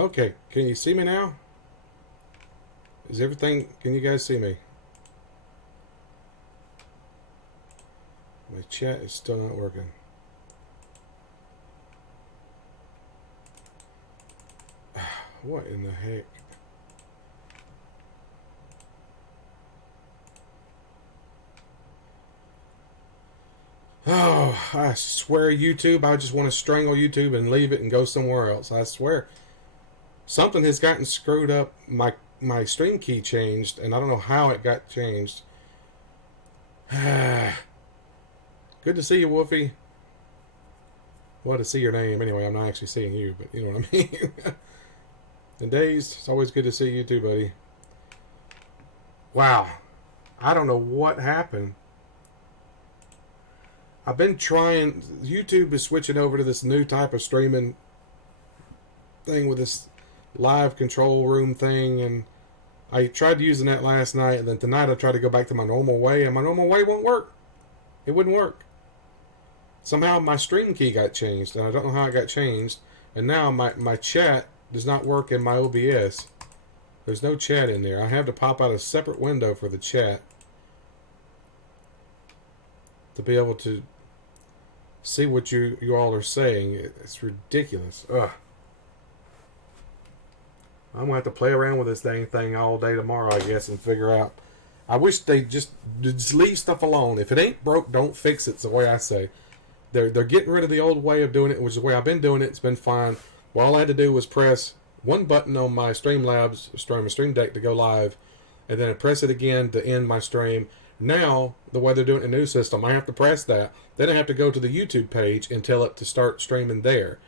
Okay, can you see me now? Is everything... Can you guys see me? My chat is still not working. What in the heck? Oh, I swear YouTube, I just want to strangle YouTube and leave it and go somewhere else. I swear. Something has gotten screwed up. My stream key changed, and I don't know how it got changed. Good to see you, Wolfie. Well, to see your name. Anyway, I'm not actually seeing you, but you know what I mean. And Days, it's always good to see you too, buddy. Wow. I don't know what happened. I've been trying... YouTube is switching over to this new type of streaming thing with this live control room thing, and I tried using that last night, and then tonight I tried to go back to my normal way, and my normal way won't work. It wouldn't work. Somehow my stream key got changed, and I don't know how it got changed, and now my chat does not work in my OBS. There's no chat in there. I have to pop out a separate window for the chat to be able to see what you all are saying. It's ridiculous. Ugh. I'm going to have to play around with this dang thing all day tomorrow, I guess, and figure out. I wish they just leave stuff alone. If it ain't broke, don't fix it, is the way I say. They're getting rid of the old way of doing it, which is the way I've been doing it. It's been fine. Well, all I had to do was press one button on my Streamlabs Stream Deck to go live, and then I press it again to end my stream. Now, the way they're doing it in the new system, I have to press that. Then I have to go to the YouTube page and tell it to start streaming there.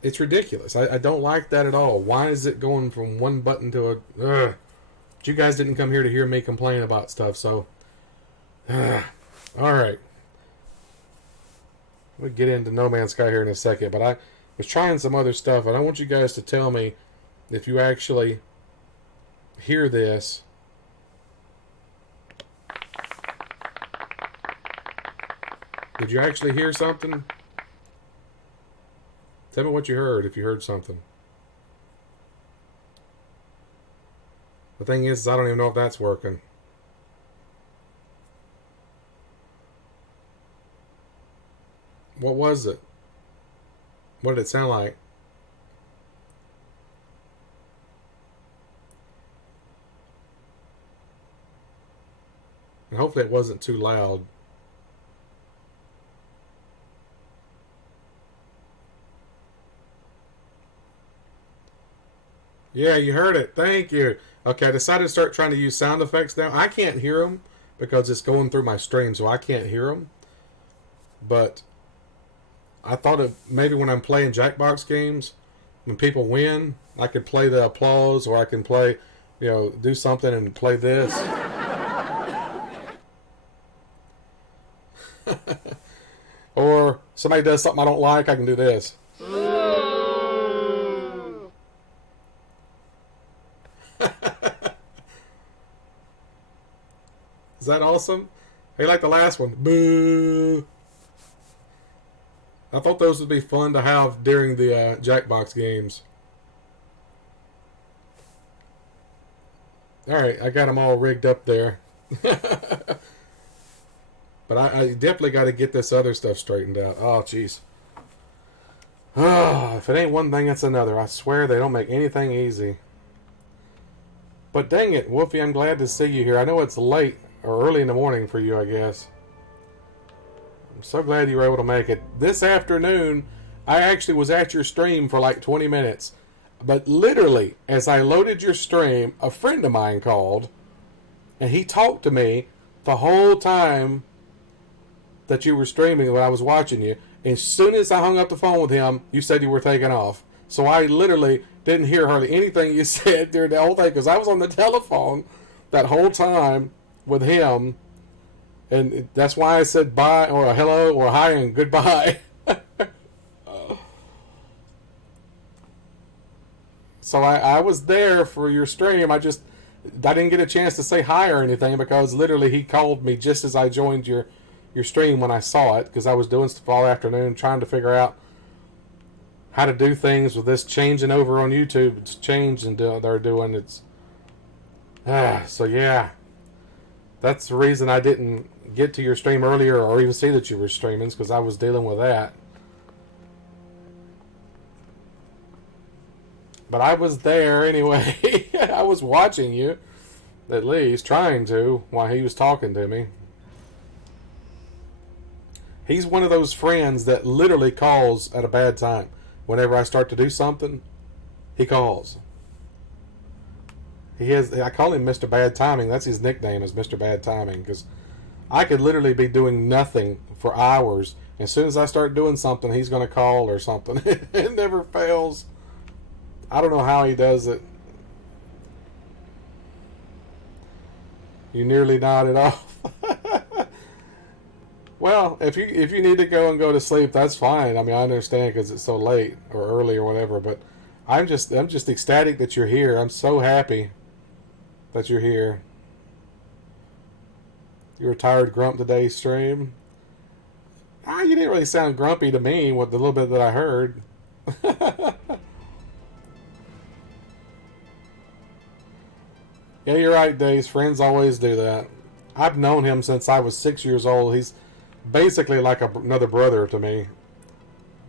It's ridiculous. I don't like that at all. Why is it going from one button to a... Ugh. But you guys didn't come here to hear me complain about stuff, so... Alright. We'll get into No Man's Sky here in a second, but I was trying some other stuff, and I want you guys to tell me if you actually hear this. Did you actually hear something? Tell me what you heard, if you heard something. The thing is, I don't even know if that's working. What was it? What did it sound like? And hopefully it wasn't too loud. Yeah, you heard it. Thank you. Okay, I decided to start trying to use sound effects now. I can't hear them because it's going through my stream, so I can't hear them. But I thought of maybe when I'm playing Jackbox games, when people win, I could play the applause, or I can play, do something and play this. Or somebody does something I don't like, I can do this. Is that awesome? Hey, like the last one. Boo! I thought those would be fun to have during the Jackbox games. Alright, I got them all rigged up there. But I definitely got to get this other stuff straightened out. Oh, jeez. Oh, if it ain't one thing, it's another. I swear they don't make anything easy. But dang it, Wolfie, I'm glad to see you here. I know it's late, or early in the morning for you, I guess. I'm so glad you were able to make it. This afternoon, I actually was at your stream for like 20 minutes. But literally, as I loaded your stream, a friend of mine called, and he talked to me the whole time that you were streaming when I was watching you. As soon as I hung up the phone with him, you said you were taking off. So I literally didn't hear hardly anything you said during the whole thing, because I was on the telephone that whole time with him, and that's why I said bye, or hello, or hi, and goodbye. So I was there for your stream. I didn't get a chance to say hi or anything, because literally he called me just as I joined your stream when I saw it, because I was doing stuff all afternoon trying to figure out how to do things with this changing over on YouTube. It's changed and they're doing it's. So yeah, that's the reason I didn't get to your stream earlier or even see that you were streaming, because I was dealing with that. But I was there anyway. I was watching you, at least trying to, while he was talking to me. He's one of those friends that literally calls at a bad time. Whenever I start to do something, he calls. I call him Mr. Bad Timing. That's his nickname, is Mr. Bad Timing, because I could literally be doing nothing for hours. As soon as I start doing something, he's going to call or something. It never fails. I don't know how he does it. You nearly nodded off. Well, if you need to go to sleep, that's fine. I mean, I understand because it's so late or early or whatever. But I'm just ecstatic that you're here. I'm so happy that you're here. You were tired grump today's stream. You didn't really sound grumpy to me with the little bit that I heard. Yeah, you're right, Days. Friends always do that. I've known him since I was 6 years old. He's basically like another brother to me.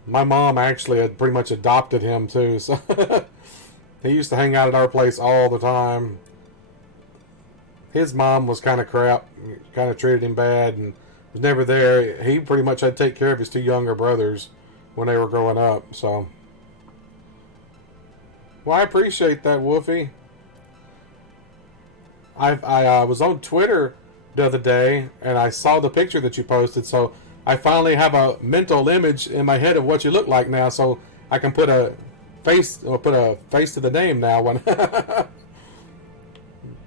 My mom actually had pretty much adopted him too, so he used to hang out at our place all the time. His mom was kind of crap, kind of treated him bad, and was never there. He pretty much had to take care of his two younger brothers when they were growing up. So, well, I appreciate that, Wolfie. I was on Twitter the other day and I saw the picture that you posted, so I finally have a mental image in my head of what you look like now, so I can put a face to the name now. When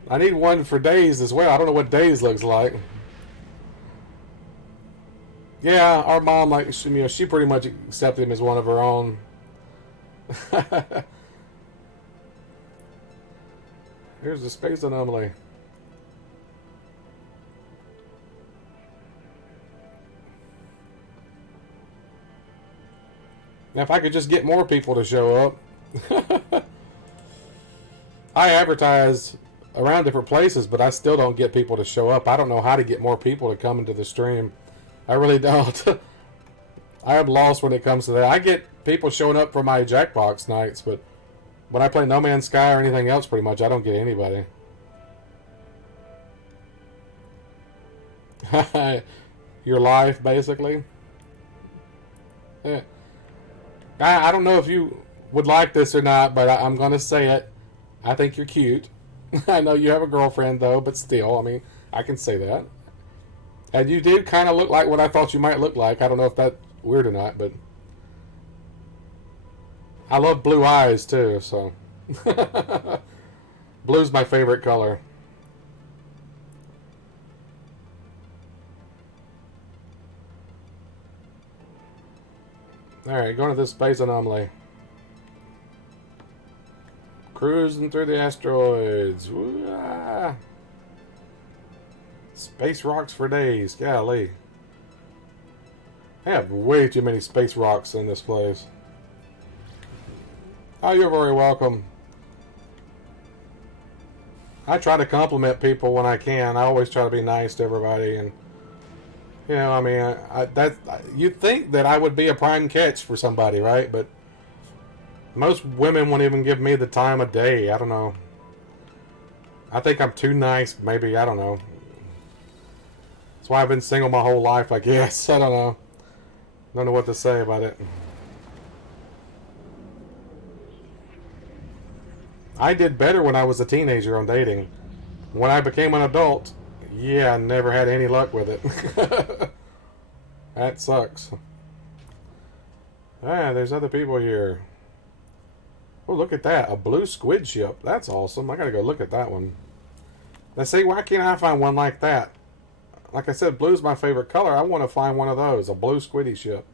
I need one for Days as well. I don't know what Days looks like. Yeah, our mom, like, she pretty much accepted him as one of her own. Here's the space anomaly. Now, if I could just get more people to show up. I advertise around different places, but I still don't get people to show up. I don't know how to get more people to come into the stream. I really don't. I am lost when it comes to that. I get people showing up for my Jackbox nights, but when I play No Man's Sky or anything else, pretty much, I don't get anybody. Your life, basically. Yeah. I don't know if you would like this or not, but I'm going to say it. I think you're cute. I know you have a girlfriend, though, but still, I mean, I can say that. And you did kind of look like what I thought you might look like. I don't know if that's weird or not, but I love blue eyes, too, so. Blue's my favorite color. Alright, going to this space anomaly. Cruising through the asteroids. Woo-ah. Space rocks for days. Golly. I have way too many space rocks in this place. Oh, you're very welcome. I try to compliment people when I can. I always try to be nice to everybody, and you know, I mean, you'd think that I would be a prime catch for somebody, right? But most women won't even give me the time of day. I don't know. I think I'm too nice, maybe. I don't know. That's why I've been single my whole life, I guess. I don't know. Don't know what to say about it. I did better when I was a teenager on dating. When I became an adult, yeah, I never had any luck with it. That sucks. Ah, there's other people here. Oh, look at that. A blue squid ship. That's awesome. I gotta go look at that one. Now, see, why can't I find one like that? Like I said, blue's my favorite color. I want to find one of those. A blue squiddy ship.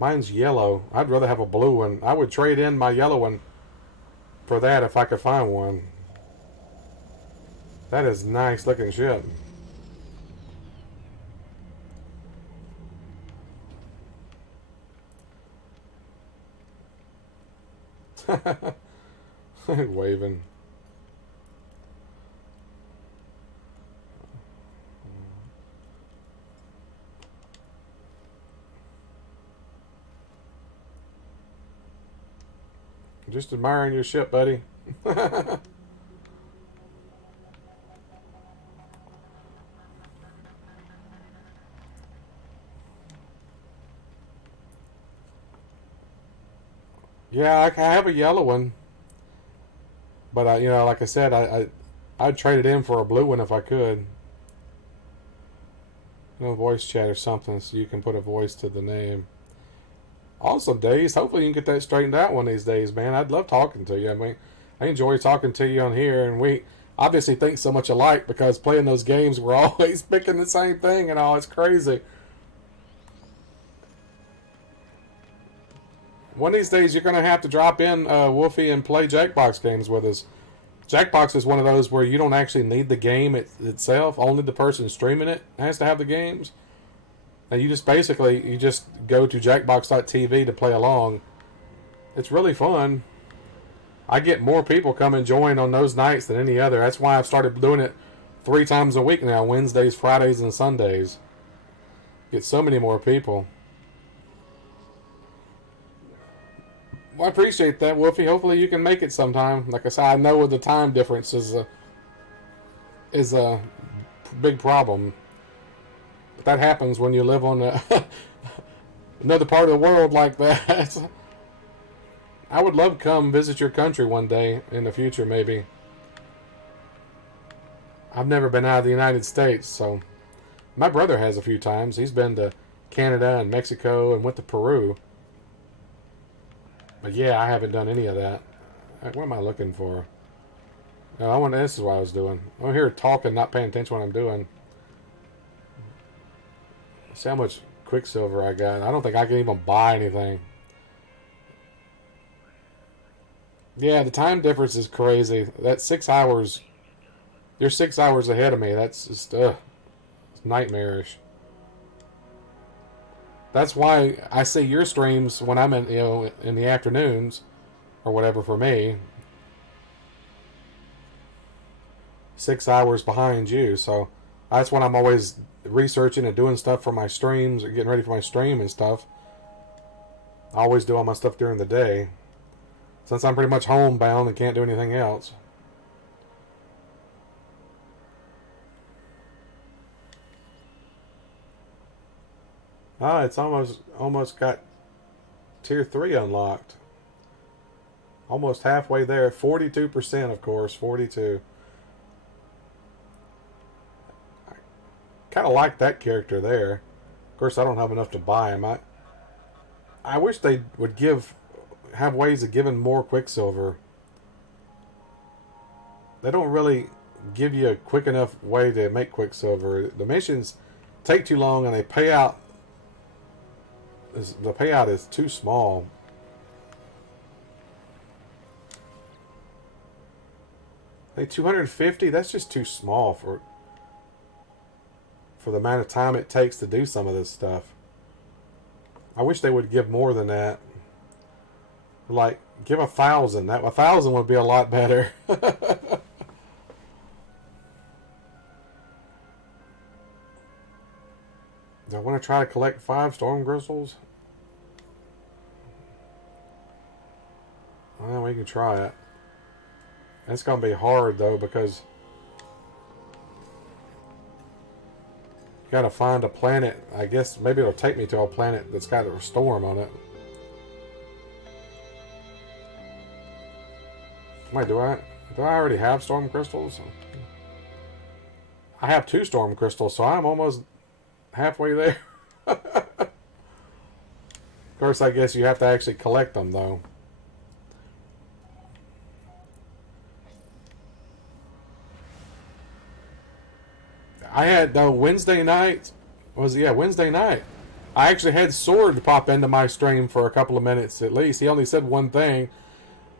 Mine's yellow. I'd rather have a blue one. I would trade in my yellow one for that if I could find one. That is nice looking ship. Waving. Just admiring your ship, buddy. Yeah, I have a yellow one, but I, like I said, I'd trade it in for a blue one if I could. Voice chat or something, so you can put a voice to the name. Awesome, Days. Hopefully you can get that straightened out one of these days, man. I'd love talking to you. I mean, I enjoy talking to you on here, and we obviously think so much alike because playing those games, we're always picking the same thing and all. It's crazy. One of these days, you're going to have to drop in Wolfie and play Jackbox games with us. Jackbox is one of those where you don't actually need the game itself. Only the person streaming it has to have the games. And you just basically, go to jackbox.tv to play along. It's really fun. I get more people come and join on those nights than any other. That's why I've started doing it 3 times a week now. Wednesdays, Fridays, and Sundays. Get so many more people. Well, I appreciate that, Wolfie. Hopefully you can make it sometime. Like I said, I know the time difference is a big problem. But that happens when you live on another part of the world like that. I would love to come visit your country one day in the future, maybe. I've never been out of the United States, so my brother has a few times. He's been to Canada and Mexico and went to Peru. But yeah, I haven't done any of that. What am I looking for? No, this is what I was doing. I'm here talking, not paying attention to what I'm doing. See how much Quicksilver I got. I don't think I can even buy anything. Yeah, the time difference is crazy. That's 6 hours. You're 6 hours ahead of me. That's just, it's nightmarish. That's why I see your streams when I'm in the afternoons or whatever for me. 6 hours behind you, so that's when I'm always researching and doing stuff for my streams or getting ready for my stream and stuff. I always do all my stuff during the day, since I'm pretty much homebound and can't do anything else. It's almost got tier 3 unlocked. Almost halfway there. 42%, of course. 42. I kind of like that character there. Of course, I don't have enough to buy him. I wish they would have ways of giving more Quicksilver. They don't really give you a quick enough way to make Quicksilver. The missions take too long and the payout is too small. Hey, 250? That's just too small for the amount of time it takes to do some of this stuff. I wish they would give more than that. Like, give 1,000. 1,000 would be a lot better. Do I want to try to collect 5 storm crystals? Well, we can try it. It's going to be hard, though, because you got to find a planet. I guess maybe it'll take me to a planet that's got a storm on it. Wait, do I already have storm crystals? I have 2 storm crystals, so I'm almost halfway there. Of course, I guess you have to actually collect them, though. I had, though, Wednesday night. Wednesday night. I actually had Sword pop into my stream for a couple of minutes at least. He only said one thing,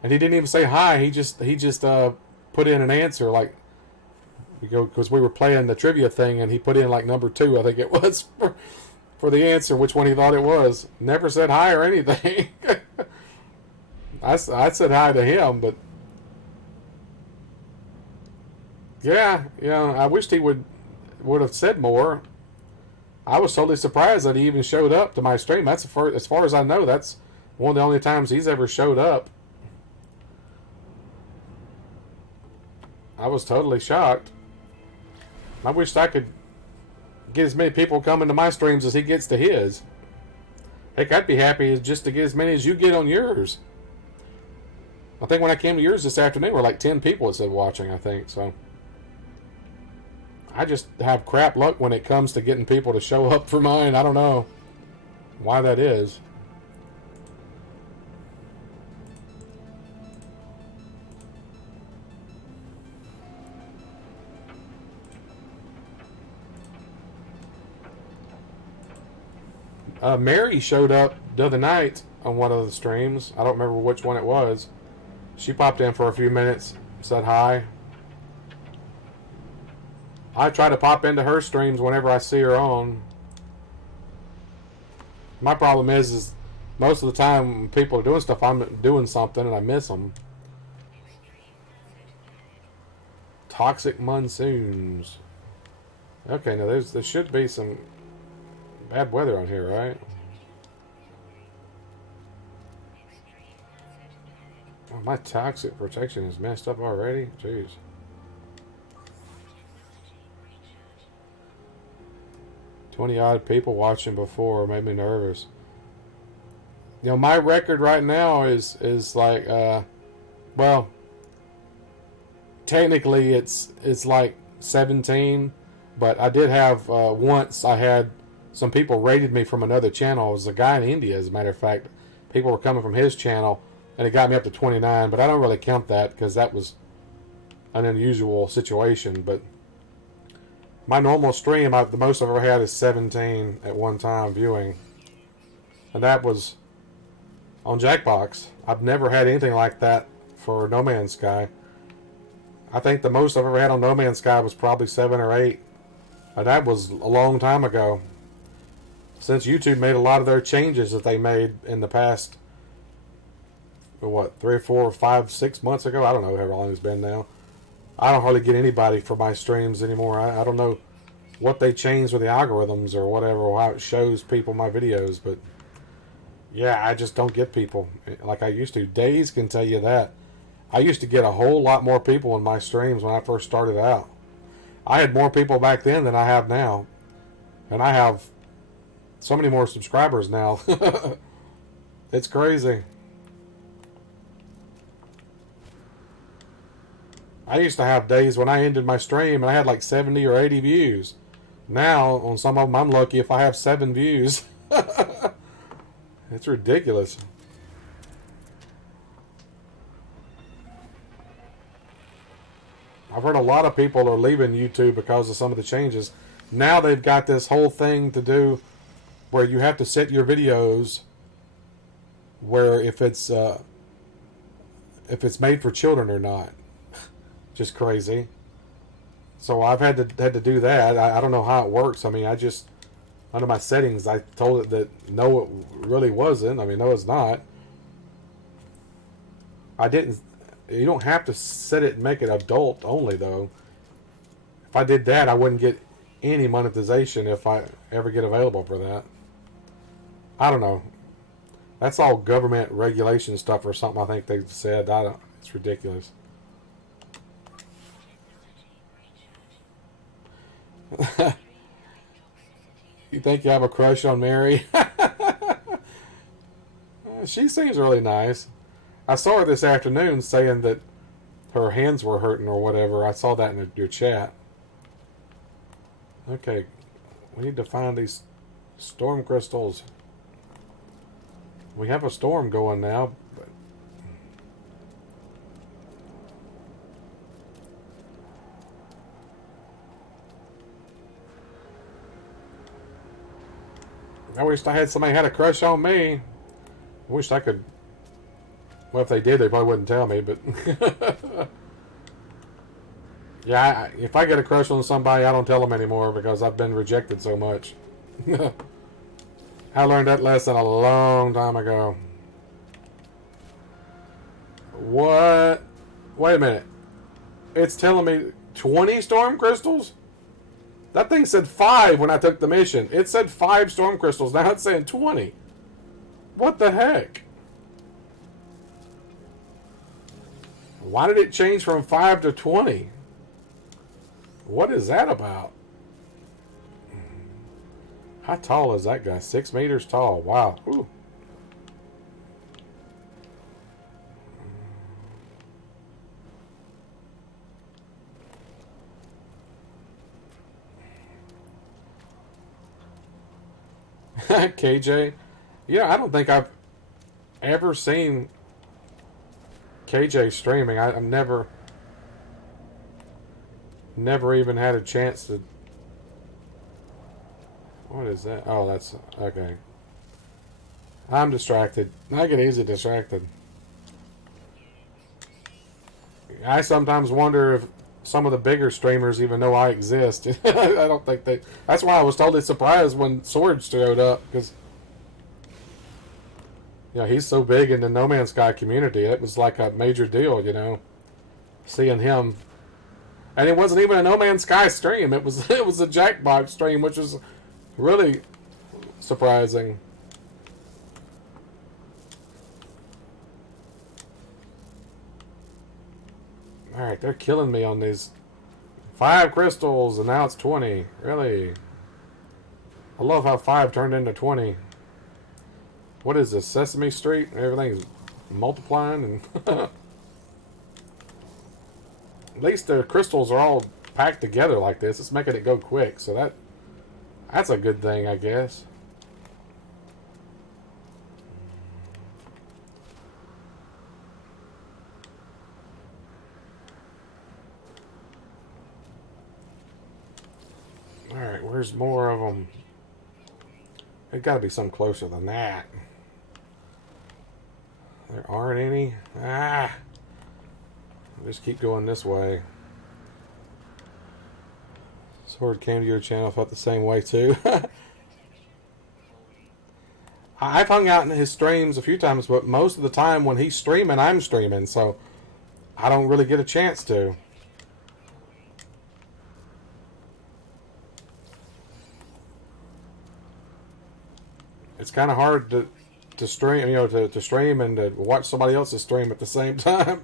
and he didn't even say hi. He just put in an answer, like, because we were playing the trivia thing, and he put in like number 2, I think it was, for the answer, which one he thought it was. Never said hi or anything. I said hi to him, but yeah, I wished he would have said more. I was totally surprised that he even showed up to my stream. That's the first, as far as I know, that's one of the only times he's ever showed up. I was totally shocked. I wished I could get as many people coming to my streams as he gets to his. Heck, I'd be happy just to get as many as you get on yours. I think when I came to yours this afternoon, there were like 10 people that said watching, I think. So I just have crap luck when it comes to getting people to show up for mine. I don't know why that is. Mary showed up the other night on one of the streams. I don't remember which one it was. She popped in for a few minutes, said hi. I try to pop into her streams whenever I see her on. My problem is most of the time when people are doing stuff, I'm doing something and I miss them. Toxic monsoons. Okay, now there should be some bad weather on here, right? Oh, my toxic protection is messed up already? Jeez. $20-odd people watching before made me nervous. My record right now is like, well, technically it's like 17, but I did have once I had some people rated me from another channel. It was a guy in India, as a matter of fact. People were coming from his channel, and it got me up to 29, but I don't really count that because that was an unusual situation. But my normal stream, the most I've ever had is 17 at one time viewing. And that was on Jackbox. I've never had anything like that for No Man's Sky. I think the most I've ever had on No Man's Sky was probably 7 or 8. And that was a long time ago. Since YouTube made a lot of their changes that they made in the past, what, 3 or 4 or 5, 6 months ago? I don't know how long it's been now. I don't hardly get anybody for my streams anymore. I don't know what they changed with the algorithms or whatever, or how it shows people my videos, but yeah, I just don't get people like I used to. Days can tell you that. I used to get a whole lot more people in my streams when I first started out. I had more people back then than I have now. And I have so many more subscribers now. It's crazy. I used to have days when I ended my stream and I had like 70 or 80 views. Now, on some of them, I'm lucky if I have 7 views. It's ridiculous. I've heard a lot of people are leaving YouTube because of some of the changes. Now they've got this whole thing to do where you have to set your videos where if it's made for children or not. Just crazy. So I've had to do that. I don't know how it works. I mean, I just under my settings I told it that no, it really wasn't. I mean, no, it's not. I didn't. You don't have to set it and make it adult only though. If I did that, I wouldn't get any monetization if I ever get available for that. I don't know. That's all government regulation stuff or something. I think they've said. It's ridiculous. You think you have a crush on Mary? She seems really nice. I saw her this afternoon saying that her hands were hurting or whatever. I saw that in your chat. Okay, we need to find these storm crystals. We have a storm going now, but I wished I had somebody had a crush on me. I wished I could. Well, if they did, they probably wouldn't tell me, but yeah, if I get a crush on somebody, I don't tell them anymore because I've been rejected so much. I learned that lesson a long time ago. What? Wait a minute. It's telling me 20 storm crystals? That thing said 5 when I took the mission. It said 5 storm crystals. Now it's saying 20. What the heck? Why did it change from 5 to 20? What is that about? How tall is that guy? 6 meters tall. Wow. Ooh. KJ. Yeah, I don't think I've ever seen KJ streaming. I've never even had a chance to. What is that? Oh, that's okay. I'm distracted. I get easily distracted. I sometimes wonder if some of the bigger streamers even know I exist. I don't think they. That's why I was totally surprised when Sword showed up, because he's so big in the No Man's Sky community. It was like a major deal, seeing him. And it wasn't even a No Man's Sky stream. It was a Jackbox stream, which was really surprising. Alright, they're killing me on these 5 crystals, and now it's 20. Really? I love how 5 turned into 20. What is this, Sesame Street? Everything's multiplying, and at least the crystals are all packed together like this. It's making it go quick, so that's a good thing, I guess. Alright, where's more of them? There's got to be some closer than that. There aren't any. I'll just keep going this way. Sword came to your channel, felt the same way too. I've hung out in his streams a few times, but most of the time when he's streaming, I'm streaming, so I don't really get a chance to. It's kind of hard to stream, to stream and to watch somebody else's stream at the same time.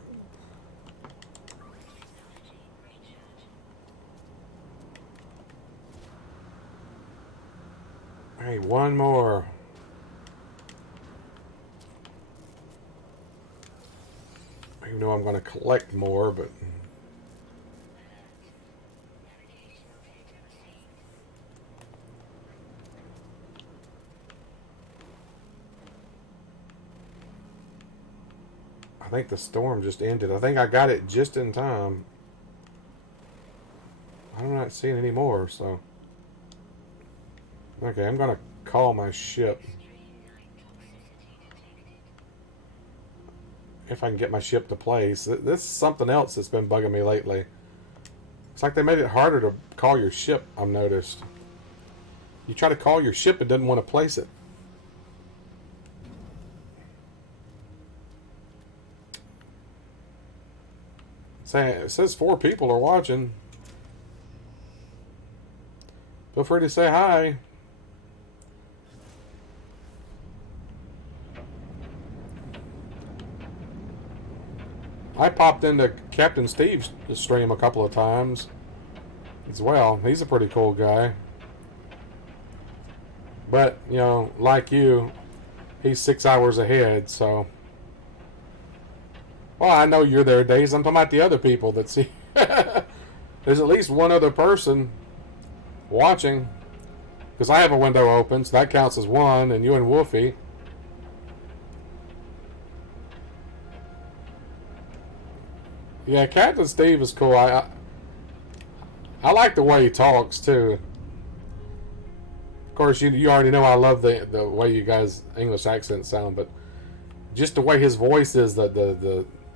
Hey, one more. Even though I'm going to collect more, but I think the storm just ended. I think I got it just in time. I'm not seeing any more, so. Okay, I'm going to call my ship. If I can get my ship to place. This is something else that's been bugging me lately. It's like they made it harder to call your ship, I've noticed. You try to call your ship, it doesn't want to place it. It says 4 people are watching. Feel free to say hi. I popped into Captain Steve's stream a couple of times as well. He's a pretty cool guy. But, like you, he's 6 hours ahead, so. Well, I know you're there, Days. I'm talking about the other people that see. There's at least one other person watching. Because I have a window open, so that counts as 1, and you and Wolfie. Yeah, Captain Steve is cool. I like the way he talks, too. Of course, you already know I love the way you guys' English accents sound, but just the way his voice is,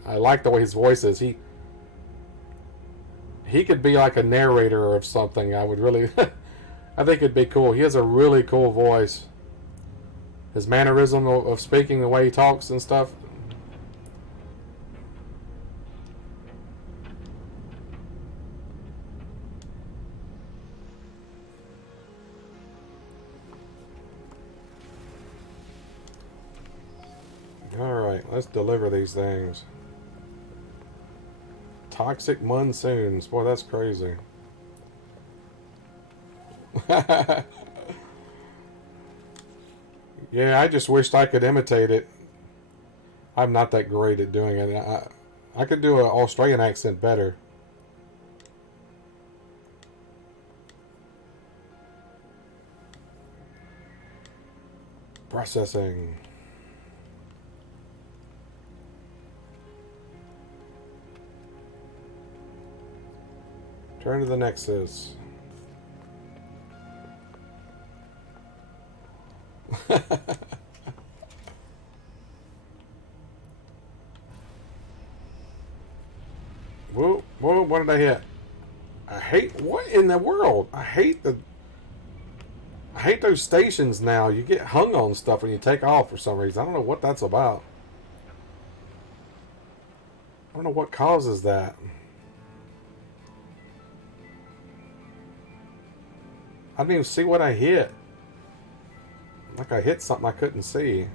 I like the way his voice is. He could be like a narrator of something. I would really, I think it'd be cool. He has a really cool voice. His mannerism of speaking, the way he talks and stuff. Alright, let's deliver these things. Toxic monsoons. Boy, that's crazy. Yeah, I just wished I could imitate it. I'm not that great at doing it. I could do an Australian accent better. Processing. Turn to the Nexus. Whoa, whoa, what did I hit? I hate, what in the world? I hate those stations now. You get hung on stuff when you take off for some reason. I don't know what that's about. I don't know what causes that. I didn't even see what I hit. Like I hit something I couldn't see.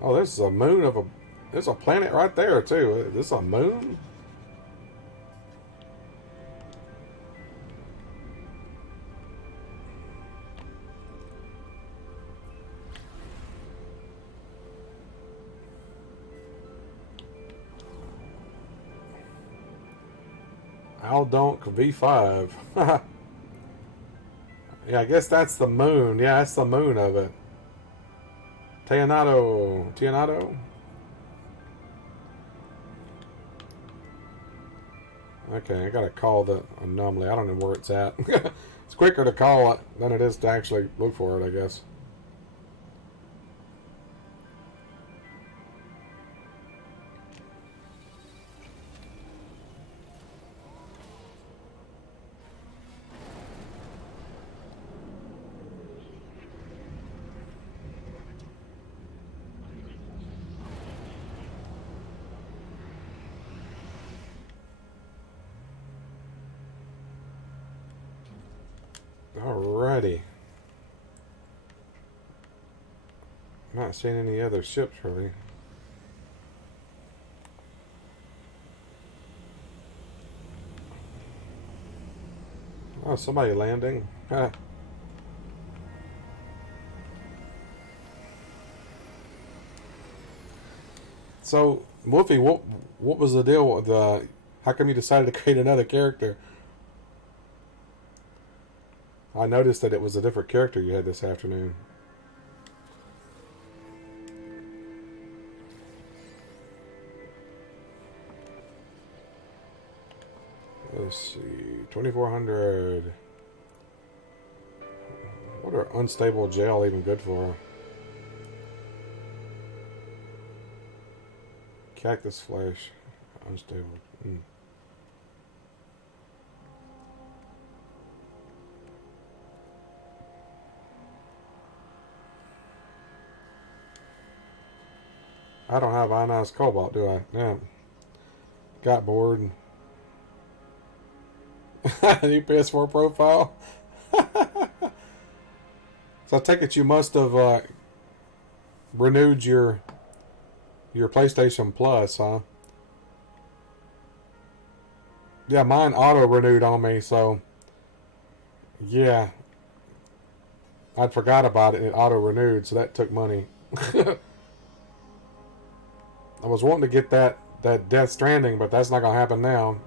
Oh, there's a moon of a... There's a planet right there, too. This is a moon? Aldonk V5. Yeah, I guess that's the moon. Yeah, that's the moon of it. Teonado. Teonado? Okay, I gotta call the anomaly. I don't know where it's at. It's quicker to call it than it is to actually look for it, I guess. Alrighty. Not seeing any other ships really. Oh, somebody landing. Huh. So, Wolfie, what was the deal with the... How come you decided to create another character? I noticed that it was a different character you had this afternoon. Let's see, 2400. What are unstable gel even good for? Cactus flesh, unstable. I don't have ionized cobalt, do I? Yeah. Got bored. New PS4 profile. So I take it you must have renewed your PlayStation Plus, huh? Yeah, mine auto renewed on me, so yeah, I'd forgot about it. It auto renewed, so that took money. I was wanting to get that Death Stranding, but that's not gonna happen now.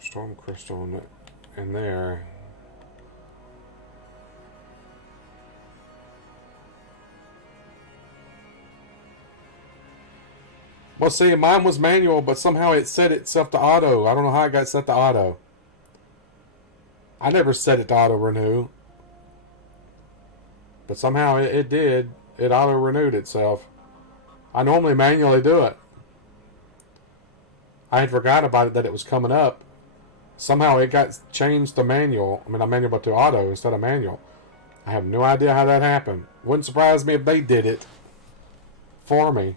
Storm crystal in there. Well, see, mine was manual, but somehow it set itself to auto. I don't know how it got set to auto. I never set it to auto renew, but somehow it did. It auto renewed itself. I normally manually do it. I had forgot about it, that it was coming up. Somehow it got changed to manual. I mean, not manual, but to auto instead of manual. I have no idea how that happened. Wouldn't surprise me if they did it for me.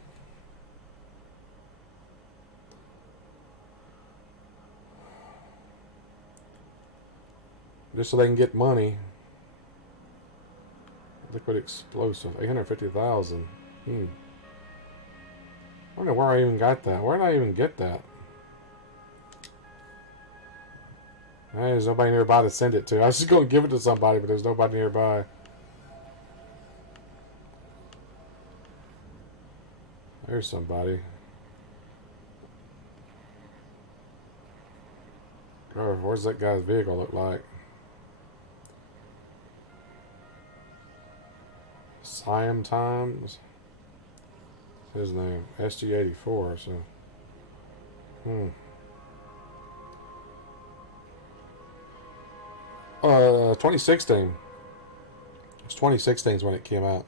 Just so they can get money. Liquid explosive, 850,000. I wonder where I even got that. Where did I even get that? Hey, there's nobody nearby to send it to. I was just going to give it to somebody, but there's nobody nearby. There's somebody. Oh, where's that guy's vehicle look like? Siam Times. His name. SG84, so. 2016. It's 2016 is when it came out.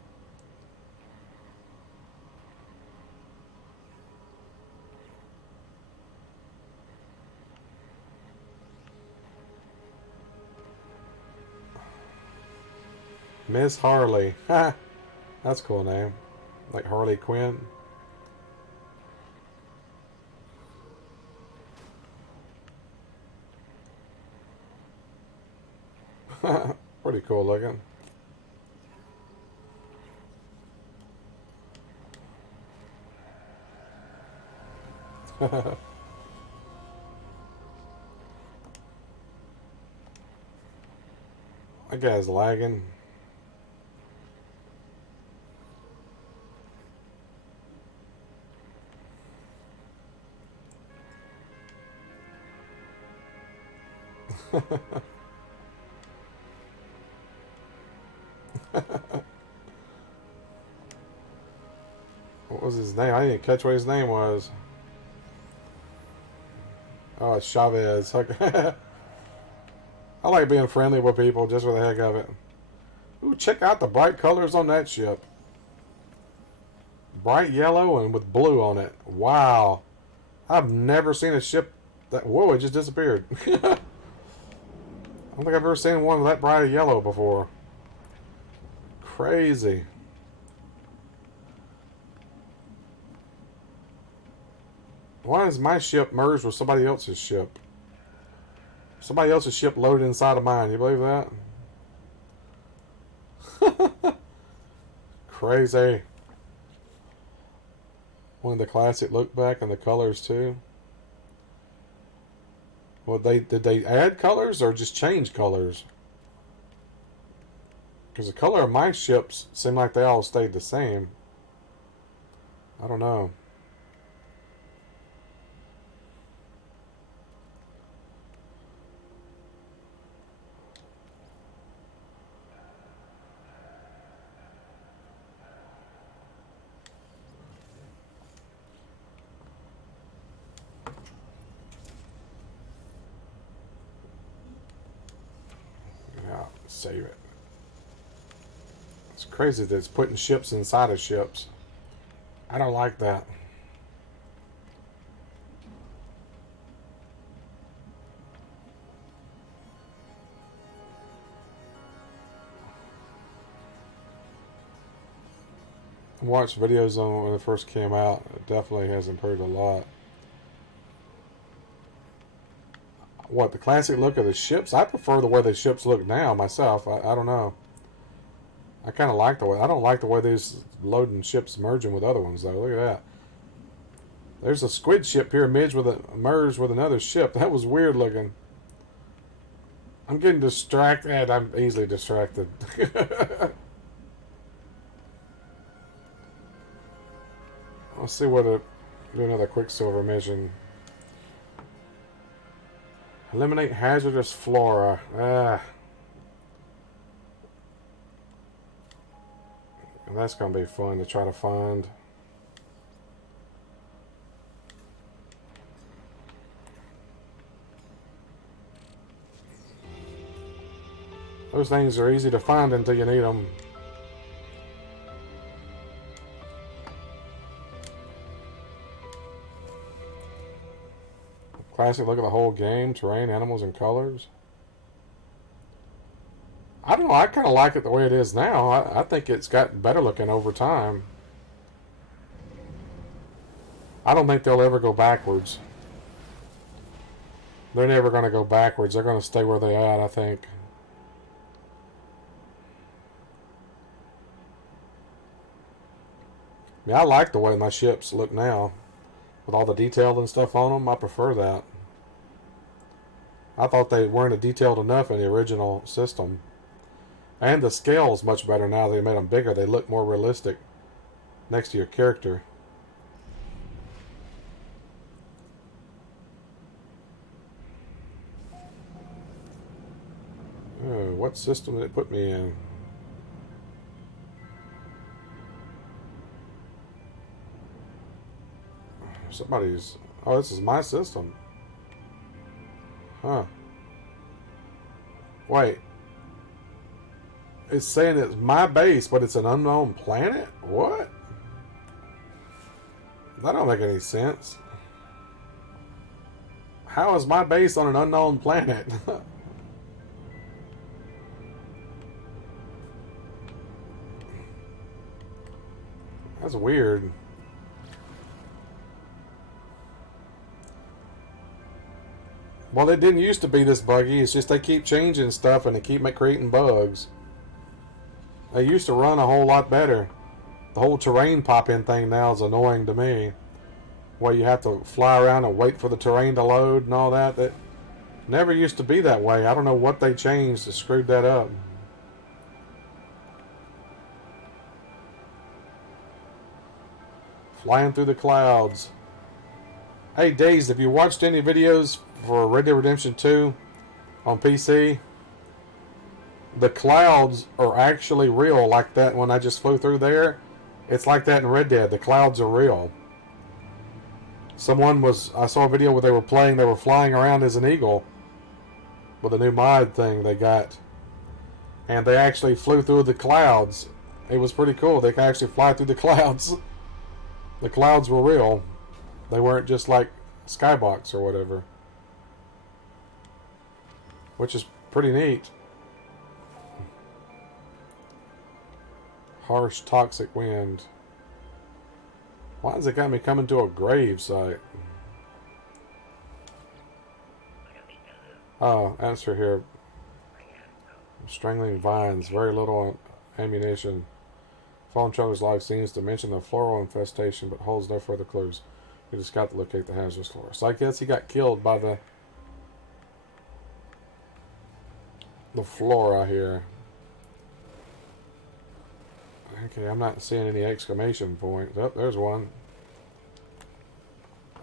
Miss Harley. Ha! That's a cool name. Like Harley Quinn. Pretty cool looking. That guy's lagging. What was his name? I didn't catch what his name was. Oh, it's Chavez. I like being friendly with people just for the heck of it. Ooh, check out the bright colors on that ship. Bright yellow and with blue on it. Wow. I've never seen a ship that... Whoa, it just disappeared. I don't think I've ever seen one that bright yellow before. Crazy. Why is my ship merged with somebody else's ship? Somebody else's ship loaded inside of mine. You believe that? Crazy. One of the classic look back and the colors too. Well, did they add colors or just change colors? Because the color of my ships seem like they all stayed the same. I don't know. Save it. It's crazy that it's putting ships inside of ships. I don't like that. I watched videos on when it first came out. It definitely has improved a lot. What, the classic look of the ships? I prefer the way the ships look now myself. I don't know. I kind of like the way. I don't like the way these loading ships merging with other ones though. Look at that. There's a squid ship here merged with another ship. That was weird looking. I'm getting distracted. I'm easily distracted. Let's see what do another Quicksilver mission. Eliminate hazardous flora. That's going to be fun to try to find. Those things are easy to find until you need them. Classic look at the whole game. Terrain, animals, and colors. I don't know. I kind of like it the way it is now. I think it's gotten better looking over time. I don't think they'll ever go backwards. They're never going to go backwards. They're going to stay where they are, I think. Yeah, I like the way my ships look now. With all the detail and stuff on them, I prefer that. I thought they weren't detailed enough in the original system. And the scale's much better now. They made them bigger. They look more realistic next to your character. Oh, what system did it put me in? Somebody's... Oh, this is my system. Huh. Wait. It's saying it's my base, but it's an unknown planet? What? That don't make any sense. How is my base on an unknown planet? That's weird. Well, it didn't used to be this buggy. It's just they keep changing stuff and they keep creating bugs. They used to run a whole lot better. The whole terrain pop-in thing now is annoying to me. Where you have to fly around and wait for the terrain to load and all that. That never used to be that way. I don't know what they changed to screw that up. Flying through the clouds. Hey, Daze, have you watched any videos for Red Dead Redemption 2 on PC? The clouds are actually real, like that when I just flew through there. It's like that in Red Dead. The clouds are real. I saw a video where they were flying around as an eagle with a new mod thing they got. And they actually flew through the clouds. It was pretty cool. They could actually fly through the clouds. The clouds were real. They weren't just like skybox or whatever. Which is pretty neat. Harsh, toxic wind. Why has it got me coming to a grave site? Oh, answer here. Strangling vines. Very little ammunition. Fallen Traveler's Life seems to mention the floral infestation, but holds no further clues. We just got to locate the hazardous flora. So I guess he got killed by the flora here. Okay, I'm not seeing any exclamation points. Oh, there's one.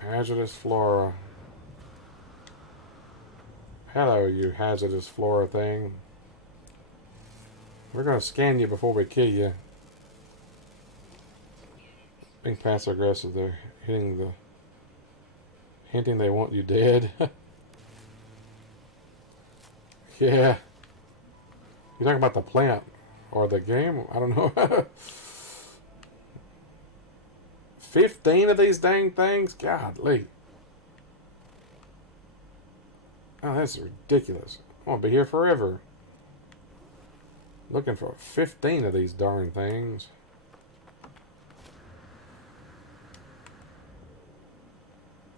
Hazardous flora. Hello, you hazardous flora thing. We're going to scan you before we kill you. Being passive aggressive, they're hinting they want you dead. Yeah. You're talking about the plant or the game? I don't know. 15 of these dang things? Godly. Oh, that's ridiculous. I want to be here forever. Looking for 15 of these darn things.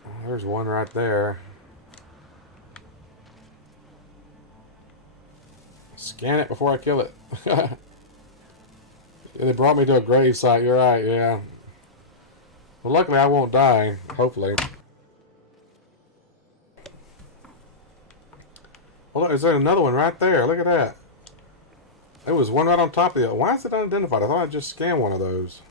Oh, there's one right there. Scan it before I kill it. They brought me to a grave site. You're right, yeah. Well, luckily I won't die. Hopefully. Well, look, is there another one right there? Look at that. There was one right on top of the other. Why is it unidentified? I thought I'd just scan one of those.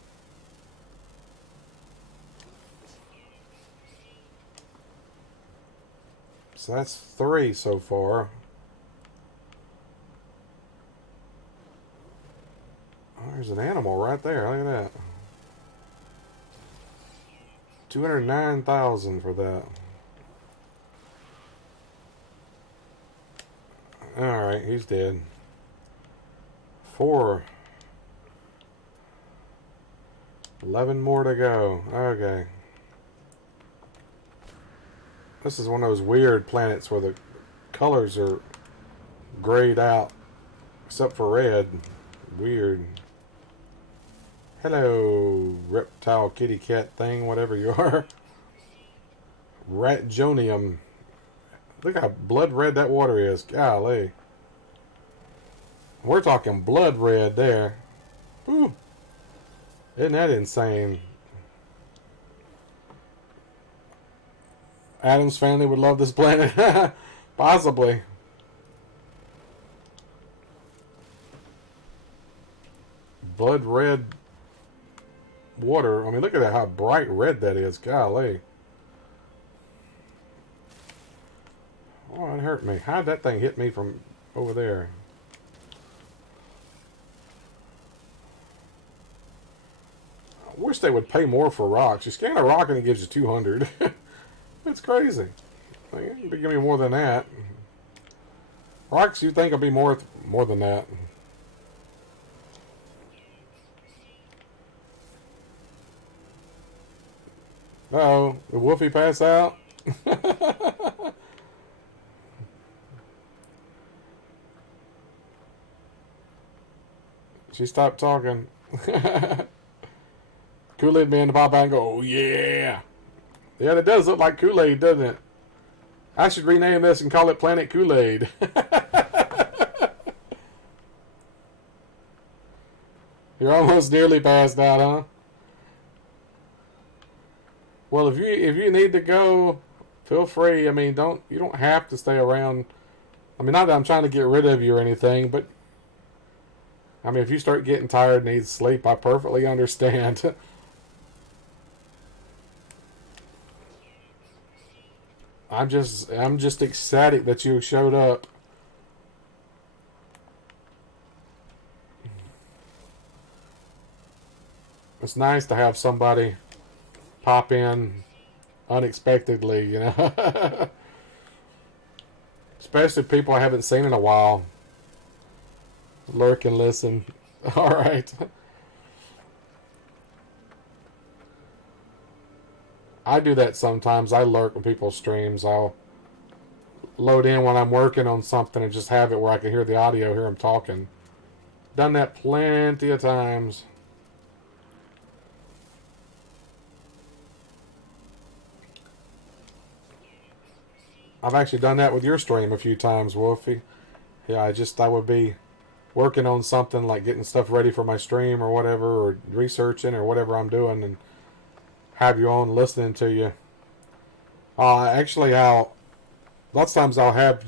So that's 3 so far. Oh, there's an animal right there. Look at that. 209,000 for that. Alright, he's dead. 4. 11 more to go. Okay. This is one of those weird planets where the colors are grayed out. Except for red. Weird. Hello, reptile kitty cat thing, whatever you are. Ratjonium. Look how blood red that water is. Golly. We're talking blood red there. Whew. Isn't that insane? Adam's family would love this planet. Possibly. Blood red water. I mean, look at that, how bright red that is. Golly. Oh, it hurt me. How'd that thing hit me from over there? I wish they would pay more for rocks. You scan a rock and it gives you 200. That's crazy. Like, give me more than that. Rocks you think will be more than that. Uh-oh. Did Wolfie pass out? She stopped talking. Kool-Aid man to pop out and go, oh yeah. Yeah, that does look like Kool-Aid, doesn't it? I should rename this and call it Planet Kool-Aid. You're almost nearly passed out, huh? Well, if you need to go, feel free. I mean, you don't have to stay around. I mean, not that I'm trying to get rid of you or anything, but I mean, if you start getting tired and need sleep, I perfectly understand. I'm just ecstatic that you showed up. It's nice to have somebody pop in unexpectedly, you know. Especially people I haven't seen in a while. Lurk and listen. All right. I do that sometimes. I lurk when people's streams. I'll load in when I'm working on something and just have it where I can hear the audio, hear them talking. Done that plenty of times. I've actually done that with your stream a few times, Wolfie. Yeah, I would be working on something like getting stuff ready for my stream or whatever, or researching or whatever I'm doing, and have you on listening to you. Actually, lots of times I'll have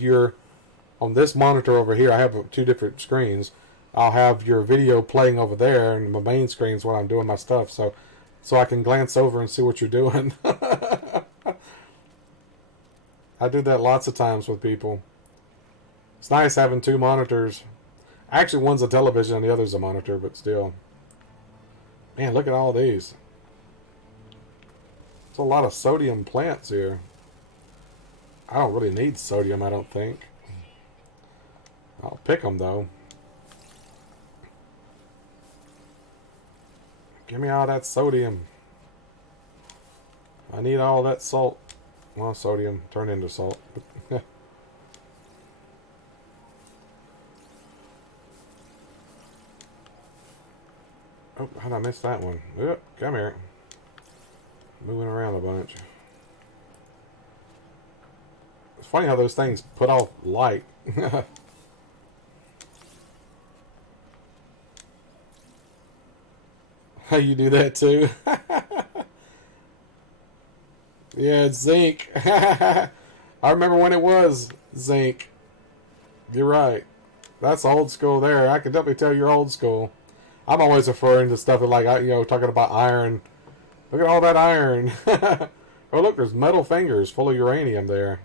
on this monitor over here, I have two different screens. I'll have your video playing over there, and my main screen's when I'm doing my stuff, so I can glance over and see what you're doing. I do that lots of times with people. It's nice having two monitors. Actually, one's a television and the other's a monitor, but still. Man, look at all these. There's a lot of sodium plants here. I don't really need sodium, I don't think. I'll pick them, though. Give me all that sodium. I need all that salt. Well, sodium turned into salt. Oh, how did I miss that one? Oop, come here. Moving around a bunch. It's funny how those things put off light. How you do that too? Yeah, it's zinc. I remember when it was zinc. You're right. That's old school there. I can definitely tell you're old school. I'm always referring to stuff like, talking about iron. Look at all that iron. Oh, look, there's metal fingers full of uranium there.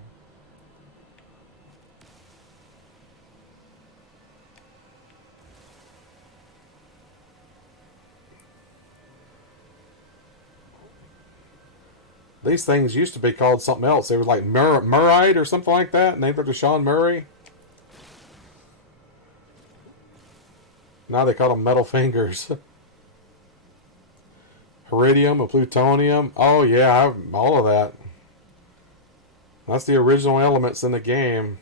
These things used to be called something else. They were like Murrite or something like that, named after Sean Murray. Now they call them metal fingers. Iridium, plutonium. Oh yeah, I have all of that. That's the original elements in the game.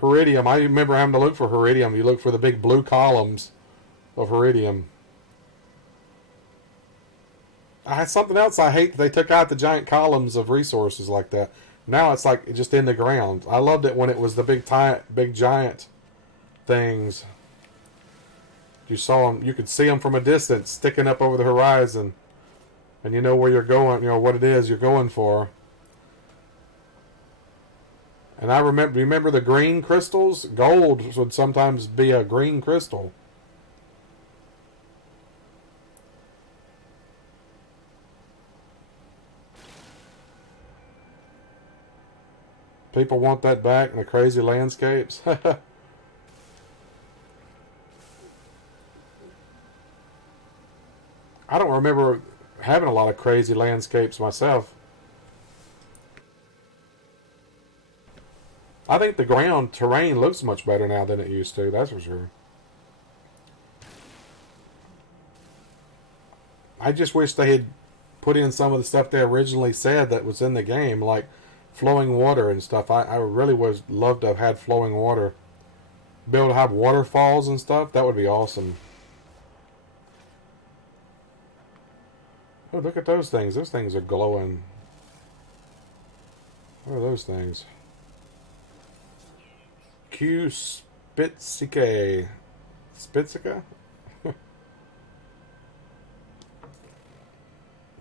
Heridium. I remember having to look for Heridium. You look for the big blue columns of Heridium. I had something else I hate. They took out the giant columns of resources like that. Now it's like just in the ground. I loved it when it was the big giant things. You saw them. You could see them from a distance, sticking up over the horizon, and you know where you're going. You know what it is you're going for. And I remember the green crystals. Gold would sometimes be a green crystal. People want that back in the crazy landscapes. I don't remember having a lot of crazy landscapes myself. I think the ground terrain looks much better now than it used to, that's for sure. I just wish they had put in some of the stuff they originally said that was in the game, like flowing water and stuff. I really would love to have had flowing water. Be able to have waterfalls and stuff, that would be awesome. Oh, look at those things. Those things are glowing. What are those things? Q Spitzike. Spitzika?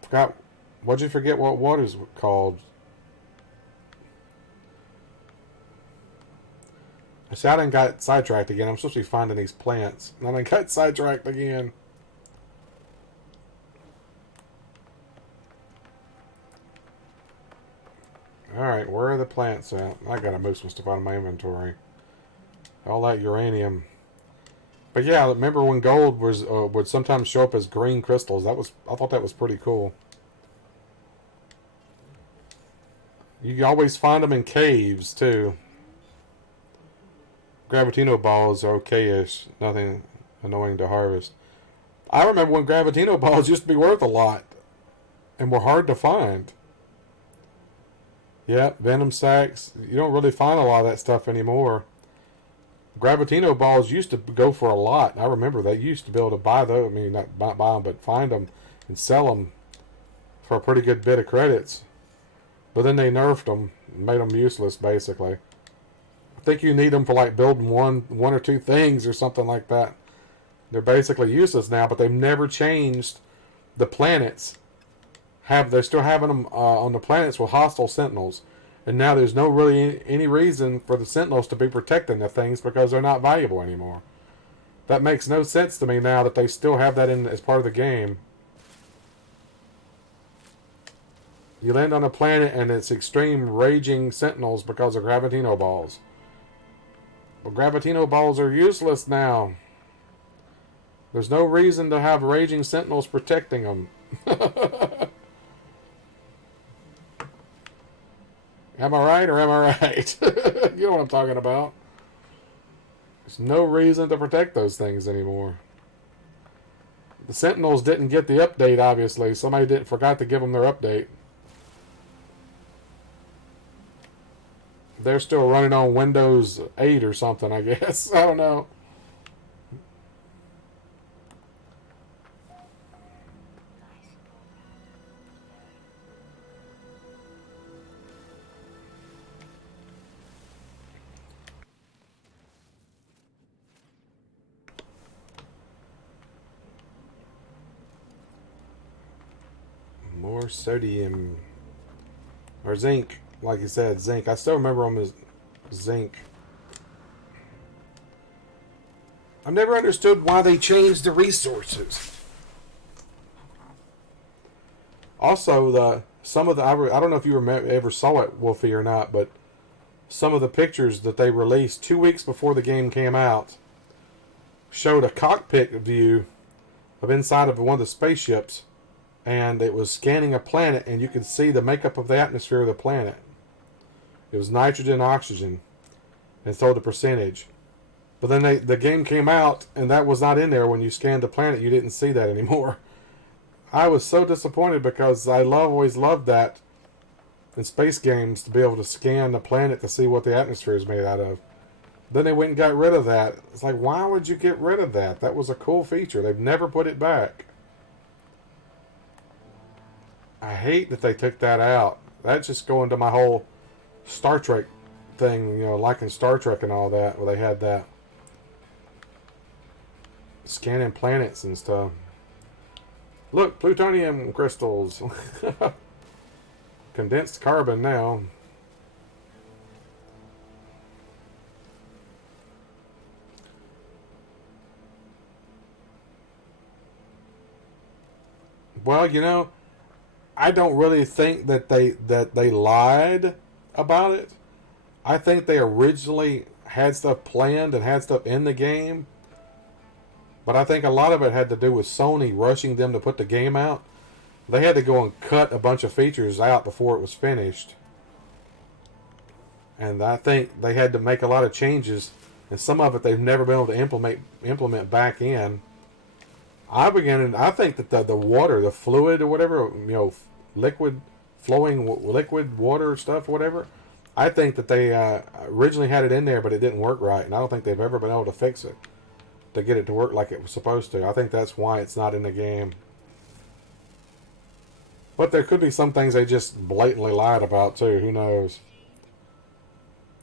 Forgot. What'd you forget what water's called? See, I done got sidetracked again. I'm supposed to be finding these plants. And I done got sidetracked again. Alright, where are the plants at? I gotta move some stuff out of my inventory. All that uranium. But yeah, remember when gold was would sometimes show up as green crystals? I thought that was pretty cool. You always find them in caves too. Gravitino balls are okay-ish. Nothing annoying to harvest. I remember when Gravitino balls used to be worth a lot. And were hard to find. Yeah, venom sacs. You don't really find a lot of that stuff anymore. Gravitino balls used to go for a lot. I remember they used to be able to buy those. I mean, not buy them, but find them and sell them for a pretty good bit of credits. But then they nerfed them and made them useless, basically. I think you need them for like building one or two things or something like that. They're basically useless now, but they've never changed the planets. They're still having them on the planets with hostile sentinels, and now there's no really any reason for the sentinels to be protecting the things because they're not valuable anymore. That makes no sense to me now that they still have that in as part of the game. You land on a planet and it's extreme raging sentinels because of Gravitino balls. Well, Gravitino balls are useless now. There's no reason to have raging sentinels protecting them. Am I right or am I right? You know what I'm talking about. There's no reason to protect those things anymore. The Sentinels didn't get the update, obviously. Somebody forgot to give them their update. They're still running on Windows 8 or something, I guess. I don't know. More sodium. Or zinc. Like you said, zinc. I still remember them as zinc. I've never understood why they changed the resources. Also, some of the I don't know if you ever saw it, Wolfie, or not, but some of the pictures that they released 2 weeks before the game came out showed a cockpit view of inside of one of the spaceships, and it was scanning a planet, and you could see the makeup of the atmosphere of the planet. It was nitrogen, oxygen, and so the percentage. But then the game came out, and that was not in there. When you scanned the planet, you didn't see that anymore. I was so disappointed because I always loved that in space games, to be able to scan the planet to see what the atmosphere is made out of. Then they went and got rid of that. It's like, why would you get rid of that? That was a cool feature. They've never put it back. I hate that they took that out. That's just going to my whole Star Trek thing, you know, liking Star Trek and all that, where they had that. Scanning planets and stuff. Look, plutonium crystals. Condensed carbon now. Well, you know, I don't really think that they lied about it. I think they originally had stuff planned and had stuff in the game, but I think a lot of it had to do with Sony rushing them to put the game out. They had to go and cut a bunch of features out before it was finished. And I think they had to make a lot of changes, and some of it they've never been able to implement back in. I think that the water, the fluid or whatever, you know, flowing liquid water stuff, whatever, I think that they originally had it in there, but it didn't work right, and I don't think they've ever been able to fix it to get it to work like it was supposed to. I think that's why it's not in the game. But there could be some things they just blatantly lied about too. Who knows?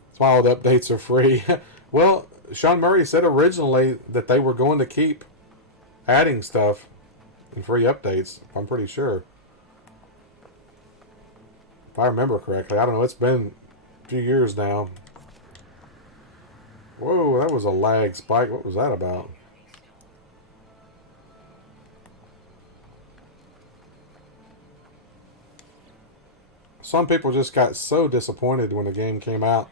That's why all the updates are free. Well, Sean Murray said originally that they were going to keep adding stuff in free updates. I'm pretty sure, if I remember correctly. I don't know. It's been a few years now. Whoa, that was a lag spike. What was that about? Some people just got so disappointed when the game came out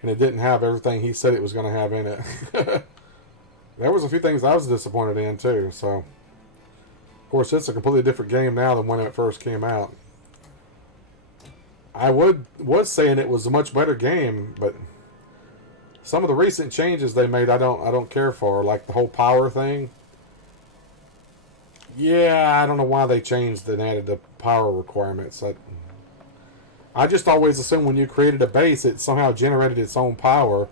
and it didn't have everything he said it was going to have in it. There was a few things I was disappointed in too. So, of course, it's a completely different game now than when it first came out. I was saying it was a much better game, but some of the recent changes they made, I don't care for, like the whole power thing. Yeah, I don't know why they changed and added the power requirements. I just always assumed when you created a base, it somehow generated its own power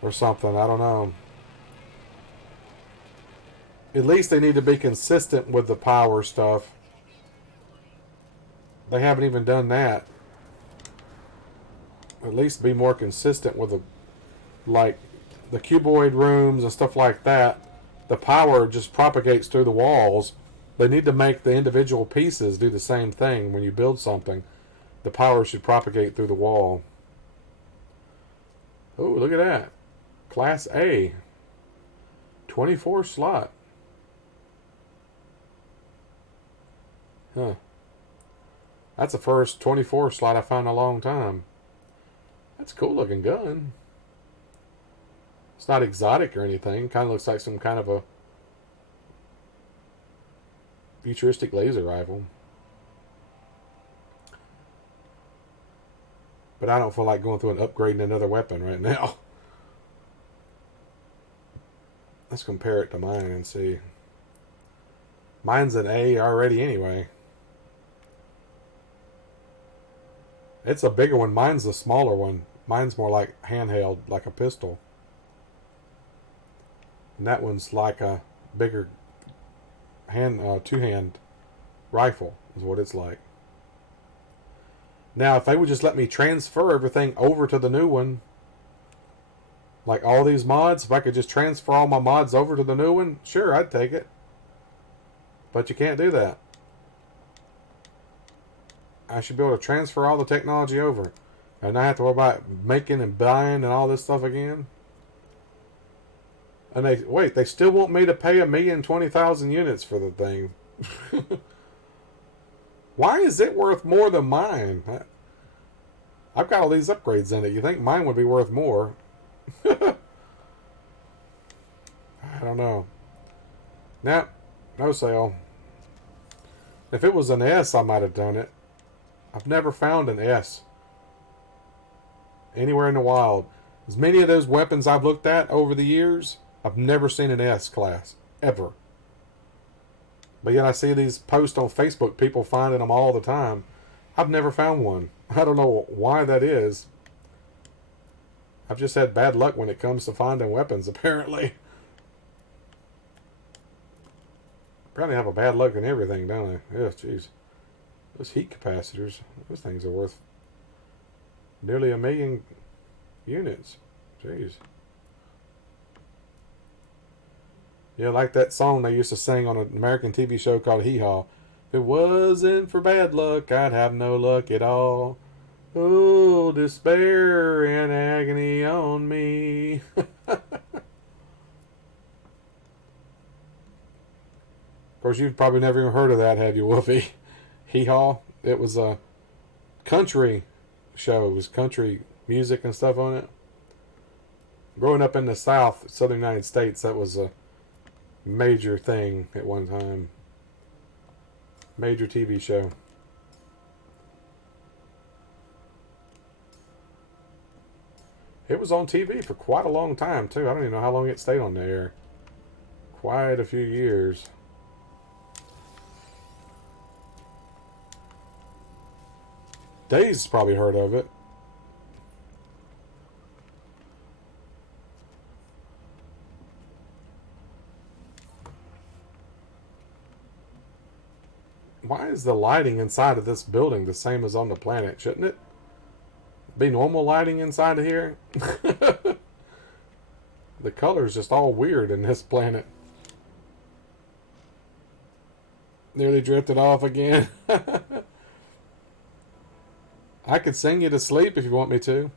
or something. I don't know. At least they need to be consistent with the power stuff. They haven't even done that. At least be more consistent with like the cuboid rooms and stuff like that. The power just propagates through the walls. They need to make the individual pieces do the same thing when you build something. The power should propagate through the wall. Oh, look at that. Class A. 24 slot. Huh. That's the first 24 slot I found in a long time. That's a cool looking gun. It's not exotic or anything. Kind of looks like some kind of a futuristic laser rifle. But I don't feel like going through and upgrading another weapon right now. Let's compare it to mine and see. Mine's an A already anyway. It's a bigger one. Mine's the smaller one. Mine's more like handheld, like a pistol. And that one's like a bigger two-hand rifle is what it's like. Now, if they would just let me transfer everything over to the new one, like all these mods, if I could just transfer all my mods over to the new one, sure, I'd take it. But you can't do that. I should be able to transfer all the technology over. And I have to worry about making and buying and all this stuff again. And they still want me to pay 1,020,000 units for the thing. Why is it worth more than mine? I've got all these upgrades in it. You think mine would be worth more? I don't know. Nah, no sale. If it was an S, I might have done it. I've never found an S anywhere in the wild. As many of those weapons I've looked at over the years, I've never seen an S class. Ever. But yet I see these posts on Facebook, people finding them all the time. I've never found one. I don't know why that is. I've just had bad luck when it comes to finding weapons, apparently. Apparently I have a bad luck in everything, don't I? Yeah, jeez. Those heat capacitors, those things are worth nearly 1,000,000 units. Jeez. Yeah, like that song they used to sing on an American TV show called Hee Haw. If it wasn't for bad luck, I'd have no luck at all. Oh, despair and agony on me. Of course, you've probably never even heard of that, have you, Wolfie? Hee Haw. It was a country show. It was country music and stuff on it. Growing up in the South, Southern United States, that was a major thing at one time. Major TV show. It was on TV for quite a long time, too. I don't even know how long it stayed on the air. Quite a few years. Dave's probably heard of it. Why is the lighting inside of this building the same as on the planet? Shouldn't it be normal lighting inside of here? The color's just all weird in this planet. Nearly drifted off again. I could sing you to sleep if you want me to.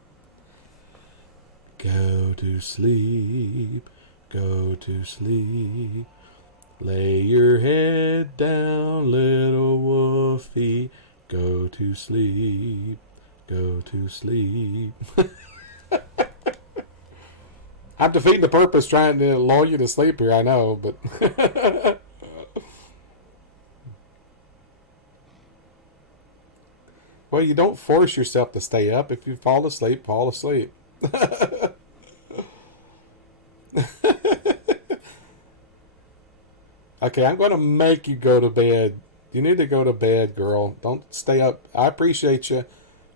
Go to sleep, go to sleep. Lay your head down, little wolfie. Go to sleep, go to sleep. I'm defeating the purpose trying to lull you to sleep here, I know, but... Well, you don't force yourself to stay up. If you fall asleep, fall asleep. Okay, I'm going to make you go to bed. You need to go to bed, girl. Don't stay up. I appreciate you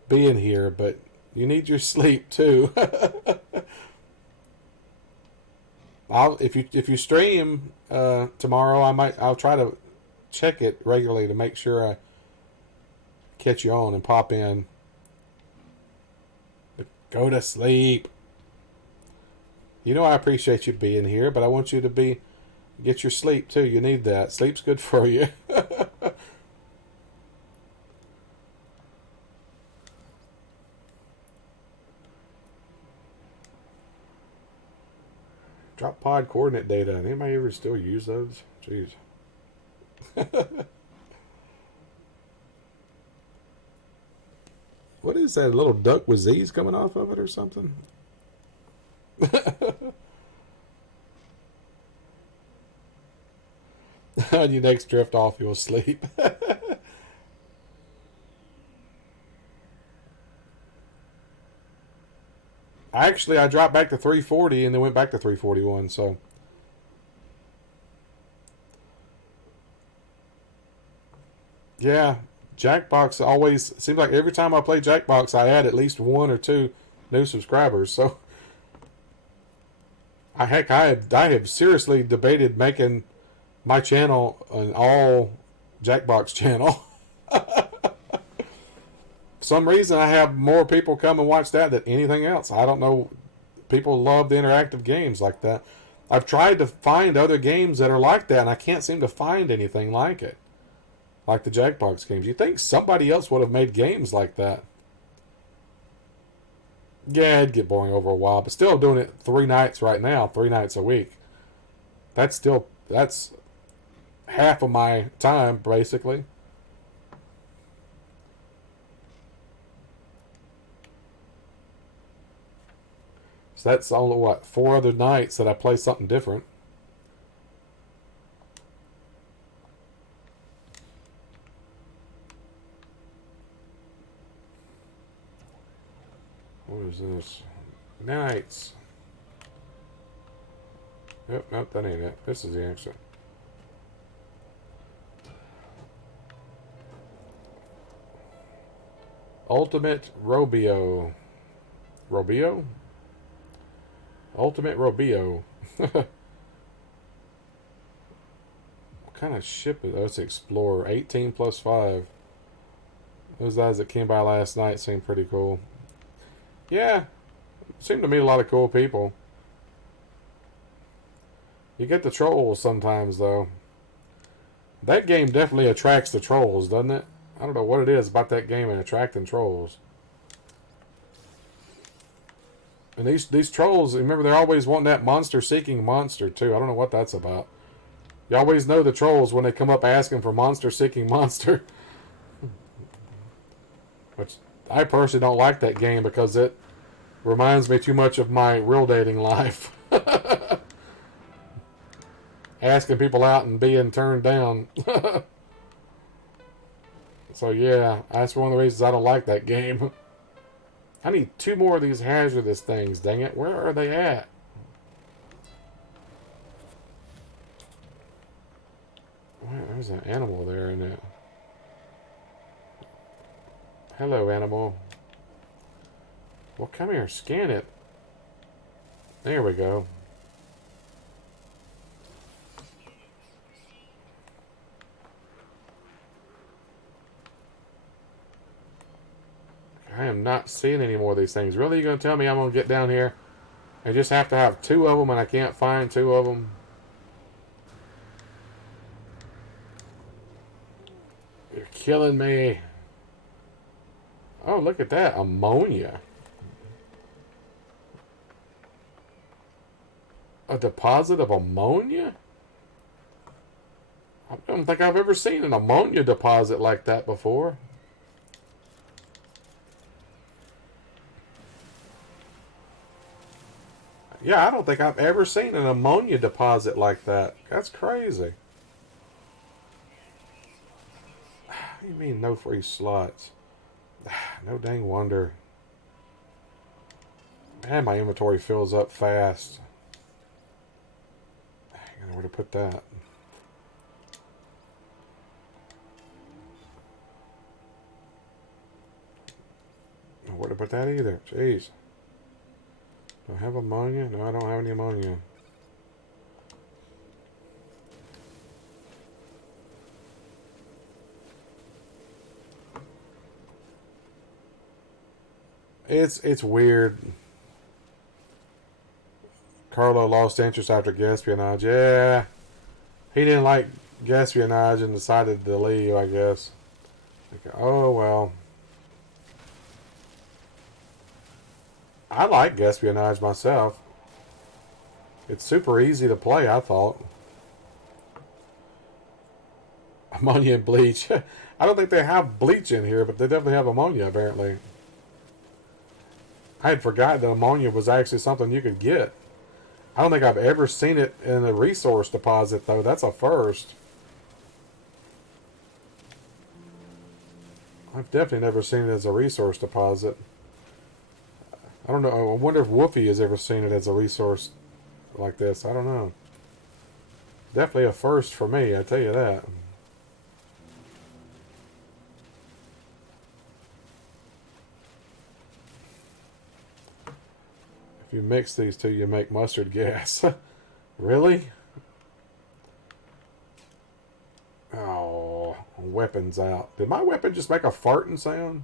being here, but you need your sleep too. If you stream tomorrow, I'll try to check it regularly to make sure I catch you on and pop in. But go to sleep. You know I appreciate you being here, but I want you to get your sleep too. You need that. Sleep's good for you. Drop pod coordinate data. Anybody ever still use those? Jeez. What is that? A little duck with Z's coming off of it or something? On your next drift off, you'll sleep. I dropped back to 340 and then went back to 341, so... Yeah, Jackbox always... Seems like every time I play Jackbox, I add at least 1 or 2 new subscribers, so... I have seriously debated making my channel an all Jackbox channel. For some reason I have more people come and watch that than anything else. I don't know. People love the interactive games like that. I've tried to find other games that are like that, and I can't seem to find anything like it. Like the Jackbox games. You'd think somebody else would have made games like that. Yeah, it'd get boring over a while, but still doing it 3 nights right now, 3 nights a week. That's half of my time, basically. So that's only, 4 other nights that I play something different. What is this? Nights. Nope, that ain't it. This is the answer. Ultimate Robio. Robio? Ultimate Robio. What kind of ship is that? Oh, it's Explorer. 18 plus 5. Those guys that came by last night seem pretty cool. Yeah, seem to meet a lot of cool people. You get the trolls sometimes, though. That game definitely attracts the trolls, doesn't it? I don't know what it is about that game and attracting trolls. And these trolls, remember, they're always wanting that monster-seeking monster, too. I don't know what that's about. You always know the trolls when they come up asking for monster-seeking monster. Which, I personally don't like that game because it reminds me too much of my real dating life. Asking people out and being turned down. So yeah, that's one of the reasons I don't like that game. I need 2 more of these hazardous things, dang it. Where are they at? There's an animal there, isn't it? Hello, animal. Well, come here, scan it. There we go. I am not seeing any more of these things. Really? You going to tell me I'm going to get down here and just have to have 2 of them and I can't find 2 of them? You're killing me. Oh, look at that. Ammonia. A deposit of ammonia? I don't think I've ever seen an ammonia deposit like that before. Yeah, I don't think I've ever seen an ammonia deposit like that. That's crazy. What do you mean no free slots? No dang wonder. Man, my inventory fills up fast. I don't know where to put that. I don't know where to put that either. Jeez. Do I have ammonia? No, I don't have any ammonia. It's weird. Carlo lost interest after espionage. Yeah. He didn't like espionage and decided to leave, I guess. Okay. Oh, well. I like espionage myself. It's super easy to play, I thought. Ammonia and bleach. I don't think they have bleach in here, but they definitely have ammonia, apparently. I had forgotten that ammonia was actually something you could get. I don't think I've ever seen it in a resource deposit, though. That's a first. I've definitely never seen it as a resource deposit. I don't know. I wonder if Woofy has ever seen it as a resource like this. I don't know. Definitely a first for me, I tell you that. If you mix these two, you make mustard gas. Really? Oh, weapon's out. Did my weapon just make a farting sound?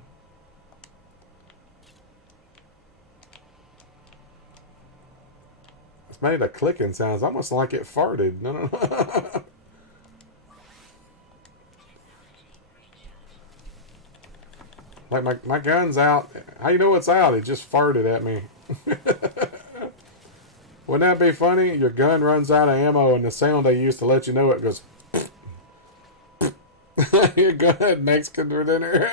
It's made a clicking sound. It's almost like it farted. No, no, no. Like my gun's out. How you know it's out? It just farted at me. Wouldn't that be funny? Your gun runs out of ammo and the sound they use to let you know it goes... Your gun had Mexican for dinner.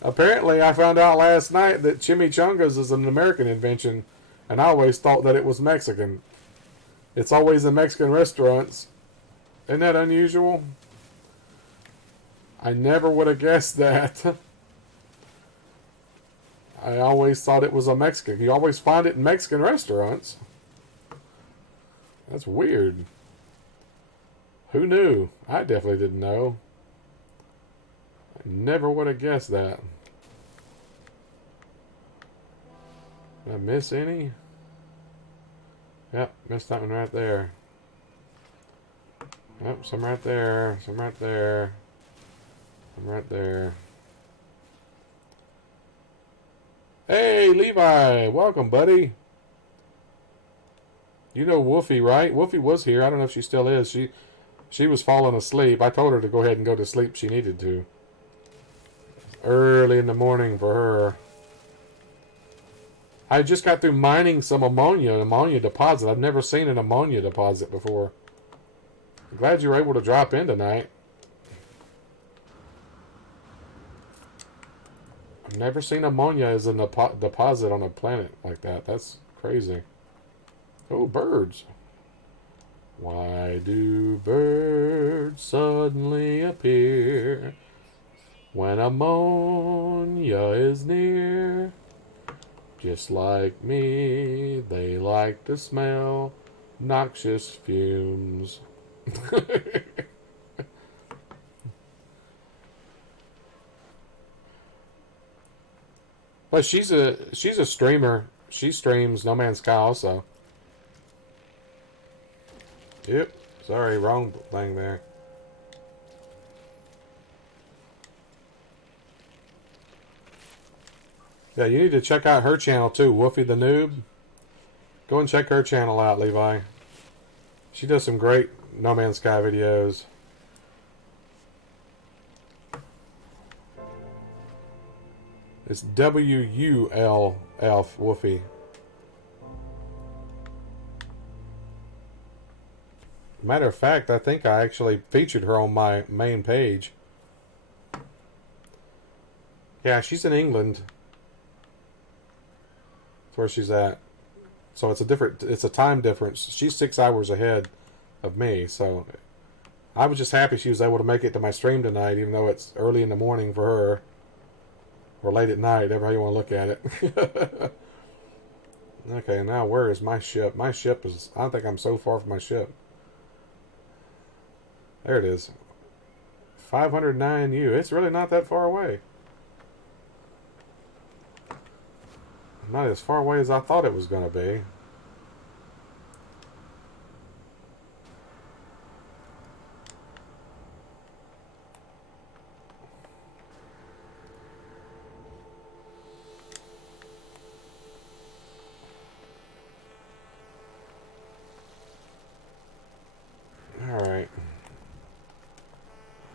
Apparently, I found out last night that chimichangas is an American invention, and I always thought that it was Mexican. It's always in Mexican restaurants. Isn't that unusual? I never would have guessed that. I always thought it was a Mexican. You always find it in Mexican restaurants. That's weird. Who knew? I definitely didn't know. I never would have guessed that. Did I miss any? Yep, missed that one right there. Yep, some right there, some right there, some right there. Hey, Levi, welcome, buddy. You know Wolfie, right? Wolfie was here. I don't know if she still is. She was falling asleep. I told her to go ahead and go to sleep. She needed to. Early in the morning for her. I just got through mining some ammonia, an ammonia deposit. I've never seen an ammonia deposit before. I'm glad you were able to drop in tonight. I've never seen ammonia as a deposit on a planet like that. That's crazy. Oh, birds. Why do birds suddenly appear when ammonia is near? Just like me, they like to smell noxious fumes. But she's a streamer. She streams No Man's Sky also. Yep. Sorry, wrong thing there. Yeah, you need to check out her channel too, Woofy the Noob. Go and check her channel out, Levi. She does some great No Man's Sky videos. It's WULF, Woofy. Matter of fact, I think I actually featured her on my main page. Yeah, she's in England. That's where she's at. So it's a time difference. She's 6 hours ahead of me, so I was just happy she was able to make it to my stream tonight, even though it's early in the morning for her. Or late at night, however you want to look at it. Okay, now where is my ship? My ship is... I don't think I'm so far from my ship. There it is. 509U. It's really not that far away. Not as far away as I thought it was going to be. Alright.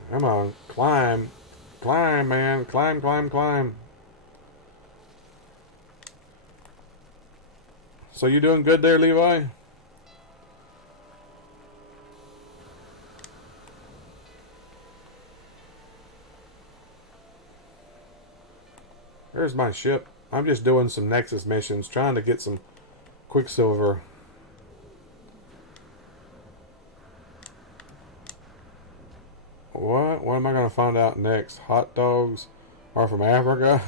Come on. Climb. Climb, man. Climb, climb, climb. So you doing good there, Levi? There's my ship. I'm just doing some Nexus missions, trying to get some Quicksilver. What? What am I going to find out next? Hot dogs are from Africa?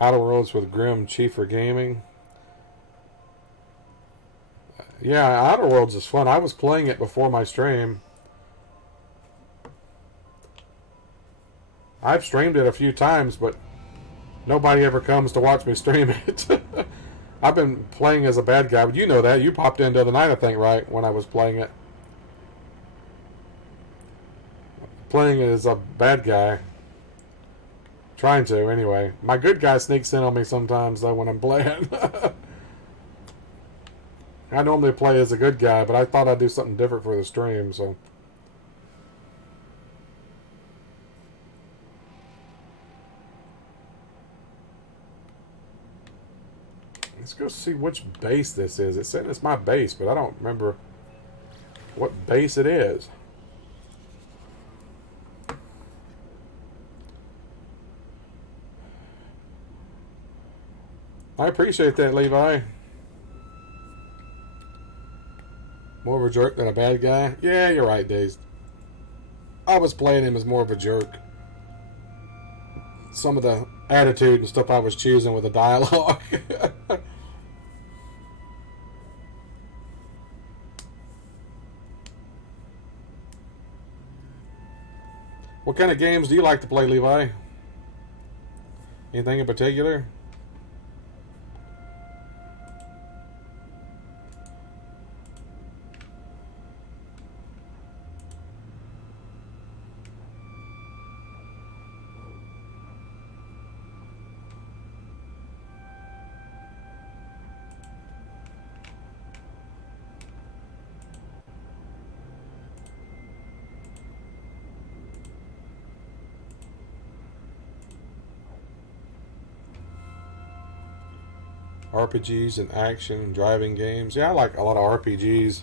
Outer Worlds with Grim Chief Gaming. Yeah, Outer Worlds is fun. I was playing it before my stream. I've streamed it a few times, but nobody ever comes to watch me stream it. I've been playing as a bad guy, but you know that. You popped in the other night, I think, right? When I was playing it. Playing as a bad guy. Trying to, anyway. My good guy sneaks in on me sometimes, though, when I'm playing. I normally play as a good guy, but I thought I'd do something different for the stream, so... Let's go see which base this is. It said it's my base, but I don't remember what base it is. I appreciate that, Levi. More of a jerk than a bad guy? Yeah, you're right, Dazed. I was playing him as more of a jerk. Some of the attitude and stuff I was choosing with the dialogue. What kind of games do you like to play, Levi? Anything in particular? RPGs and action and driving games. Yeah, I like a lot of RPGs.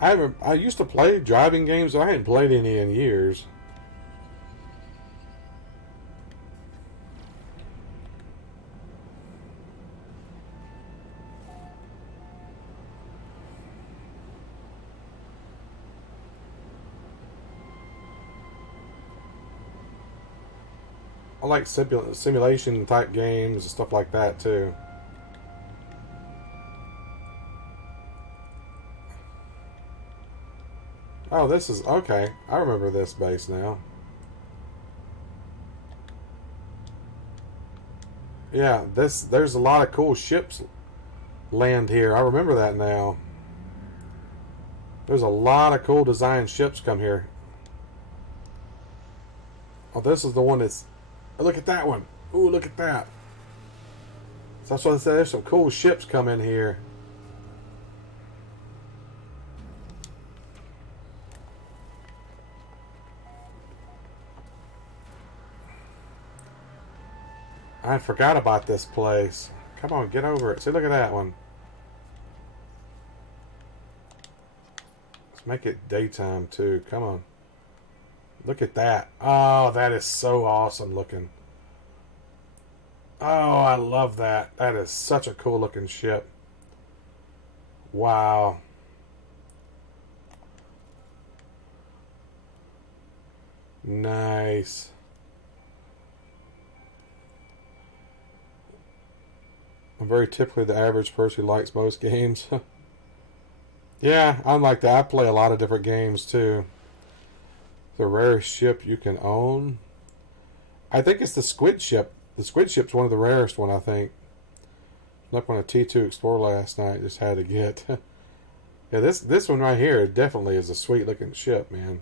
I used to play driving games, but I hadn't played any in years. I like simulation type games and stuff like that too. Oh, this is okay. I remember this base now. Yeah, there's a lot of cool ships land here. I remember that now. There's a lot of cool design ships come here. Oh, this is the one that's. Oh, look at that one. Ooh, look at that. So that's what I said. There's some cool ships come in here. I forgot about this place. Come on, get over it. See, look at that one. Let's make it daytime too. Come on. Look at that. Oh, that is so awesome looking. Oh, I love that. That is such a cool looking ship. Wow. Nice. I'm very typically the average person who likes most games. Yeah, I'm like that. I play a lot of different games too. The rarest ship you can own. I think it's the squid ship. The squid ship's one of the rarest one, I think. Up on a T2 Explorer last night, just had to get. Yeah, this one right here definitely is a sweet looking ship, man.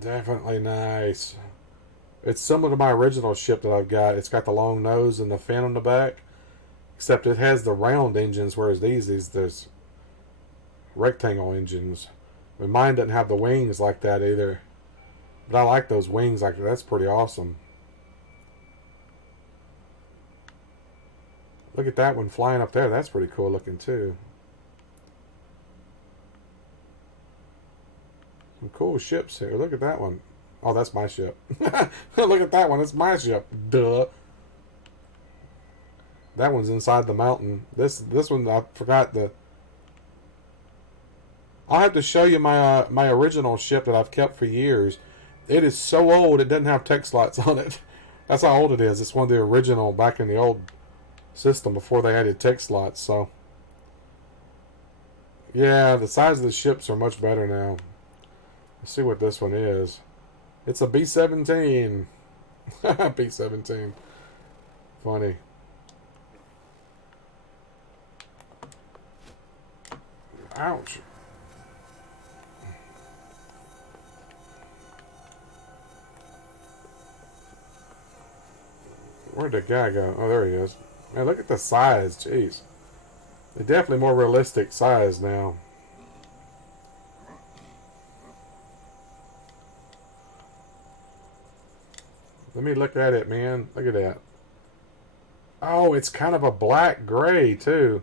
Definitely nice. It's similar to my original ship that I've got. It's got the long nose and the fin on the back, except it has the round engines, whereas there's rectangle engines. But mine doesn't have the wings like that either. But I like those wings like that. That's pretty awesome. Look at that one flying up there. That's pretty cool looking too. Some cool ships here. Look at that one. Oh, that's my ship. Look at that one. It's my ship. Duh. That one's inside the mountain. This one I forgot the. I'll have to show you my original ship that I've kept for years. It is so old it doesn't have tech slots on it. That's how old it is. It's one of the original back in the old system before they added tech slots. So yeah, the size of the ships are much better now. Let's see what this one is. It's a B-17. B-17. Funny. Ouch. Where'd the guy go? Oh, there he is. Man, look at the size. Jeez. They're definitely more realistic size now. Let me look at it, man. Look at that. Oh, it's kind of a black gray, too.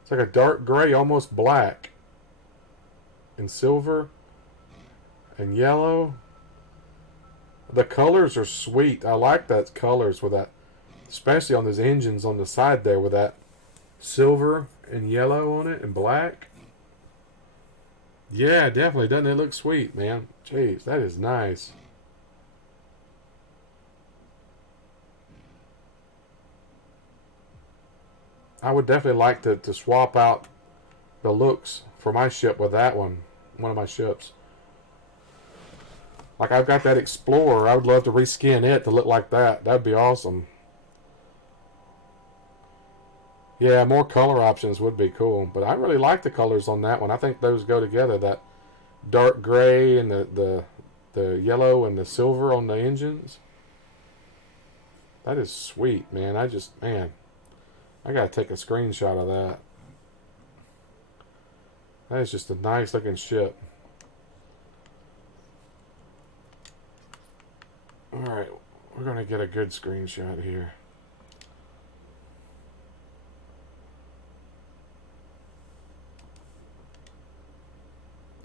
It's like a dark gray, almost black. And silver. And yellow. The colors are sweet. I like that colors with that. Especially on those engines on the side there with that silver and yellow on it and black. Yeah, definitely. Doesn't it look sweet, man? Jeez, that is nice. I would definitely like to swap out the looks for my ship with that one of my ships. Like, I've got that Explorer. I would love to reskin it to look like that. That'd be awesome. Yeah, more color options would be cool. But I really like the colors on that one. I think those go together. That dark gray and the yellow and the silver on the engines. That is sweet, man. I gotta take a screenshot of that. That is just a nice looking ship. Alright, we're gonna get a good screenshot here.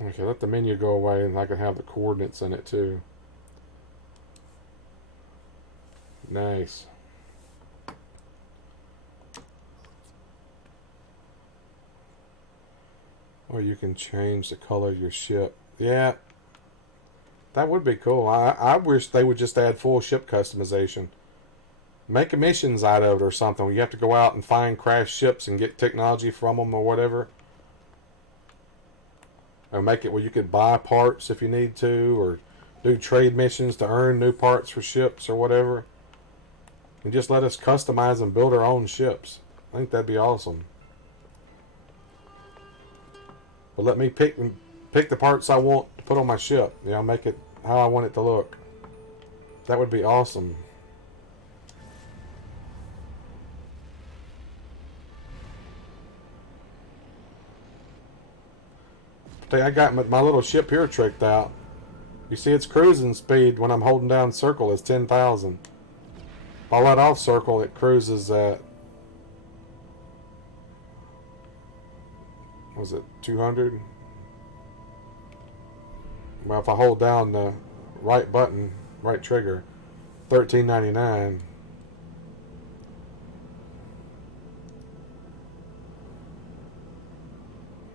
Okay, let the menu go away and I can have the coordinates in it too. Nice. Or you can change the color of your ship. Yeah, that would be cool. I wish they would just add full ship customization. Make missions out of it or something. You have to go out and find crashed ships and get technology from them or whatever. Or make it where you could buy parts if you need to, or do trade missions to earn new parts for ships or whatever. And just let us customize and build our own ships. I think that'd be awesome. But let me pick the parts I want to put on my ship. You know, make it how I want it to look. That would be awesome. I got my little ship here tricked out. You see its cruising speed when I'm holding down circle is 10,000. If I let off circle, it cruises at, was it 200? Well, if I hold down the right button, right trigger, 1399.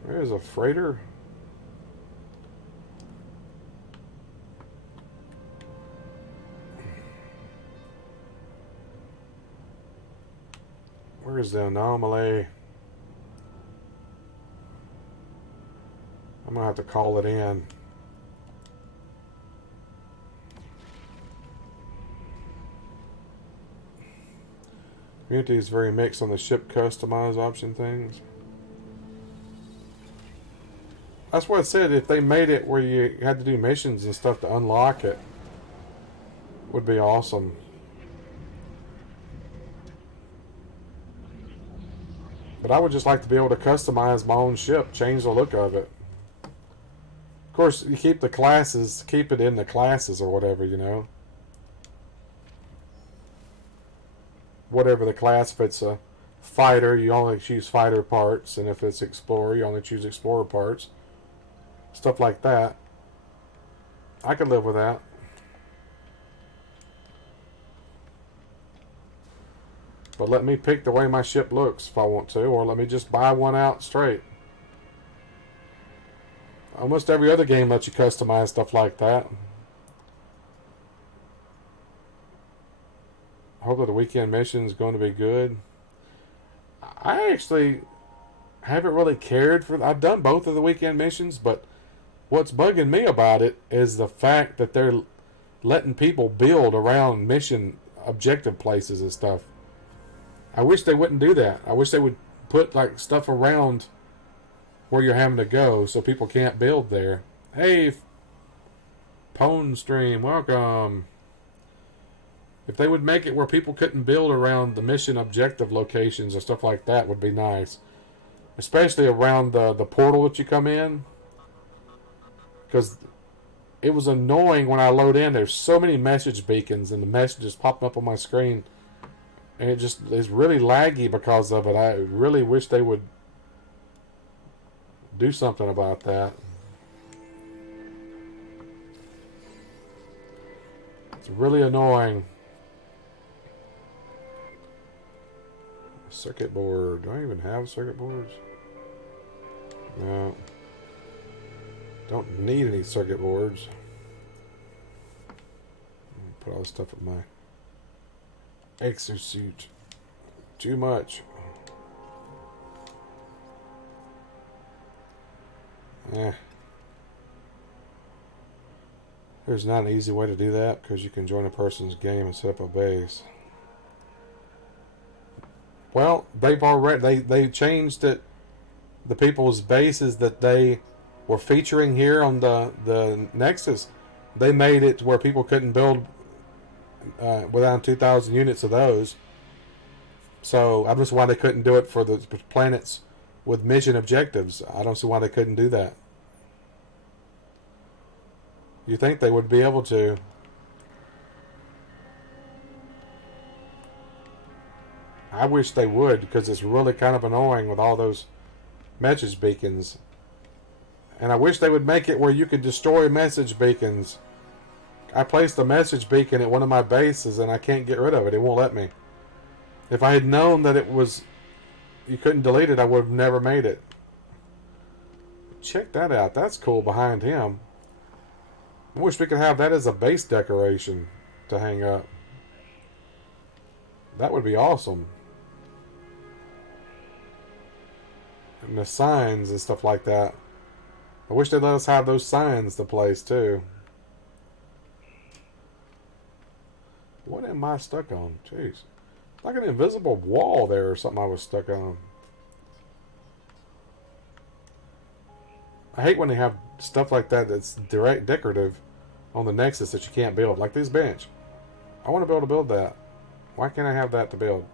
There's a freighter. Where's the anomaly? I'm gonna have to call it in. Community is very mixed on the ship customize option things. That's what it said. If they made it where you had to do missions and stuff to unlock it, would be awesome. But I would just like to be able to customize my own ship, change the look of it. Of course, you keep the classes, keep it in the classes or whatever, you know. Whatever the class, if it's a fighter, you only choose fighter parts, and if it's explorer, you only choose explorer parts. Stuff like that. I could live with that. But let me pick the way my ship looks if I want to, or let me just buy one out straight. Almost every other game lets you customize stuff like that. Hopefully the weekend mission is going to be good. I actually haven't really cared for... I've done both of the weekend missions, but what's bugging me about it is the fact that they're letting people build around mission objective places and stuff. I wish they wouldn't do that. I wish they would put like stuff around where you're having to go so people can't build there. Hey, Pwn Stream, welcome. If they would make it where people couldn't build around the mission objective locations or stuff like that would be nice. Especially around the portal that you come in. Because it was annoying when I load in. There's so many message beacons and the messages popping up on my screen. And it just is really laggy because of it. I really wish they would do something about that. It's really annoying. Circuit board. Do I even have circuit boards? No. Don't need any circuit boards. Put all this stuff in my exosuit. Too much. Eh. There's not an easy way to do that because you can join a person's game and set up a base. Well, they've already they changed it. The people's bases that they were featuring here on the Nexus, they made it to where people couldn't build without 2,000 units of those. So I don't see why they couldn't do it for the planets with mission objectives. I don't see why they couldn't do that. You think they would be able to? I wish they would, because it's really kind of annoying with all those message beacons. And I wish they would make it where you could destroy message beacons. I placed a message beacon at one of my bases and I can't get rid of it. It won't let me. If I had known that it was, you couldn't delete it, I would have never made it. Check that out. That's cool behind him. I wish we could have that as a base decoration to hang up. That would be awesome. And the signs and stuff like that. I wish they'd let us have those signs to place too. What am I stuck on? Jeez. Like an invisible wall there or something I was stuck on. I hate when they have stuff like that that's direct decorative on the Nexus that you can't build. Like this bench. I want to be able to build that. Why can't I have that to build?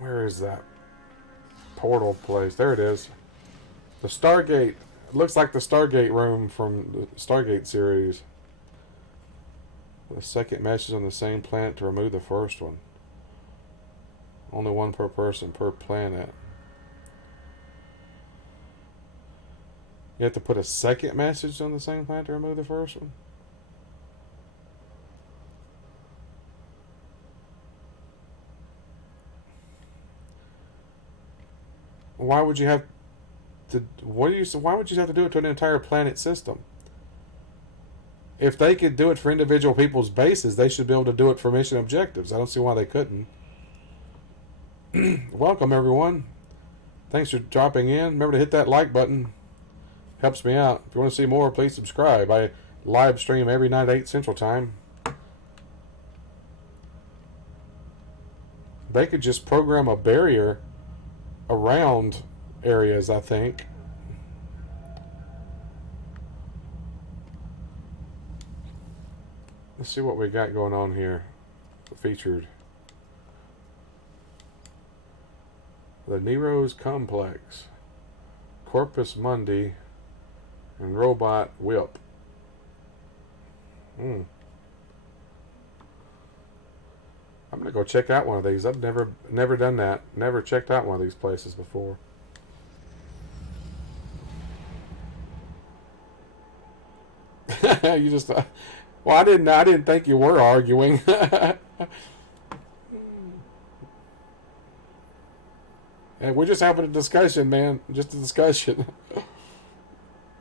Where is that portal place? There it is. The Stargate. It looks like the Stargate room from the Stargate series. The second match is on the same planet to remove the first one. Only one per person per planet. You have to put a second message on the same planet to remove the first one? Why would you have to? Why would you have to do it to an entire planet system? If they could do it for individual people's bases, they should be able to do it for mission objectives. I don't see why they couldn't. Welcome, everyone. Thanks for dropping in. Remember to hit that like button. Helps me out. If you want to see more, please subscribe. I live stream every night at 8 Central Time. They could just program a barrier around areas, I think. Let's see what we got going on here. Featured. The Nero's Complex. Corpus Mundi. And Robot Whip. I'm gonna go check out one of these. I've never done that. Never checked out one of these places before. You just well, I didn't think you were arguing. And we're just having a discussion, man. Just a discussion.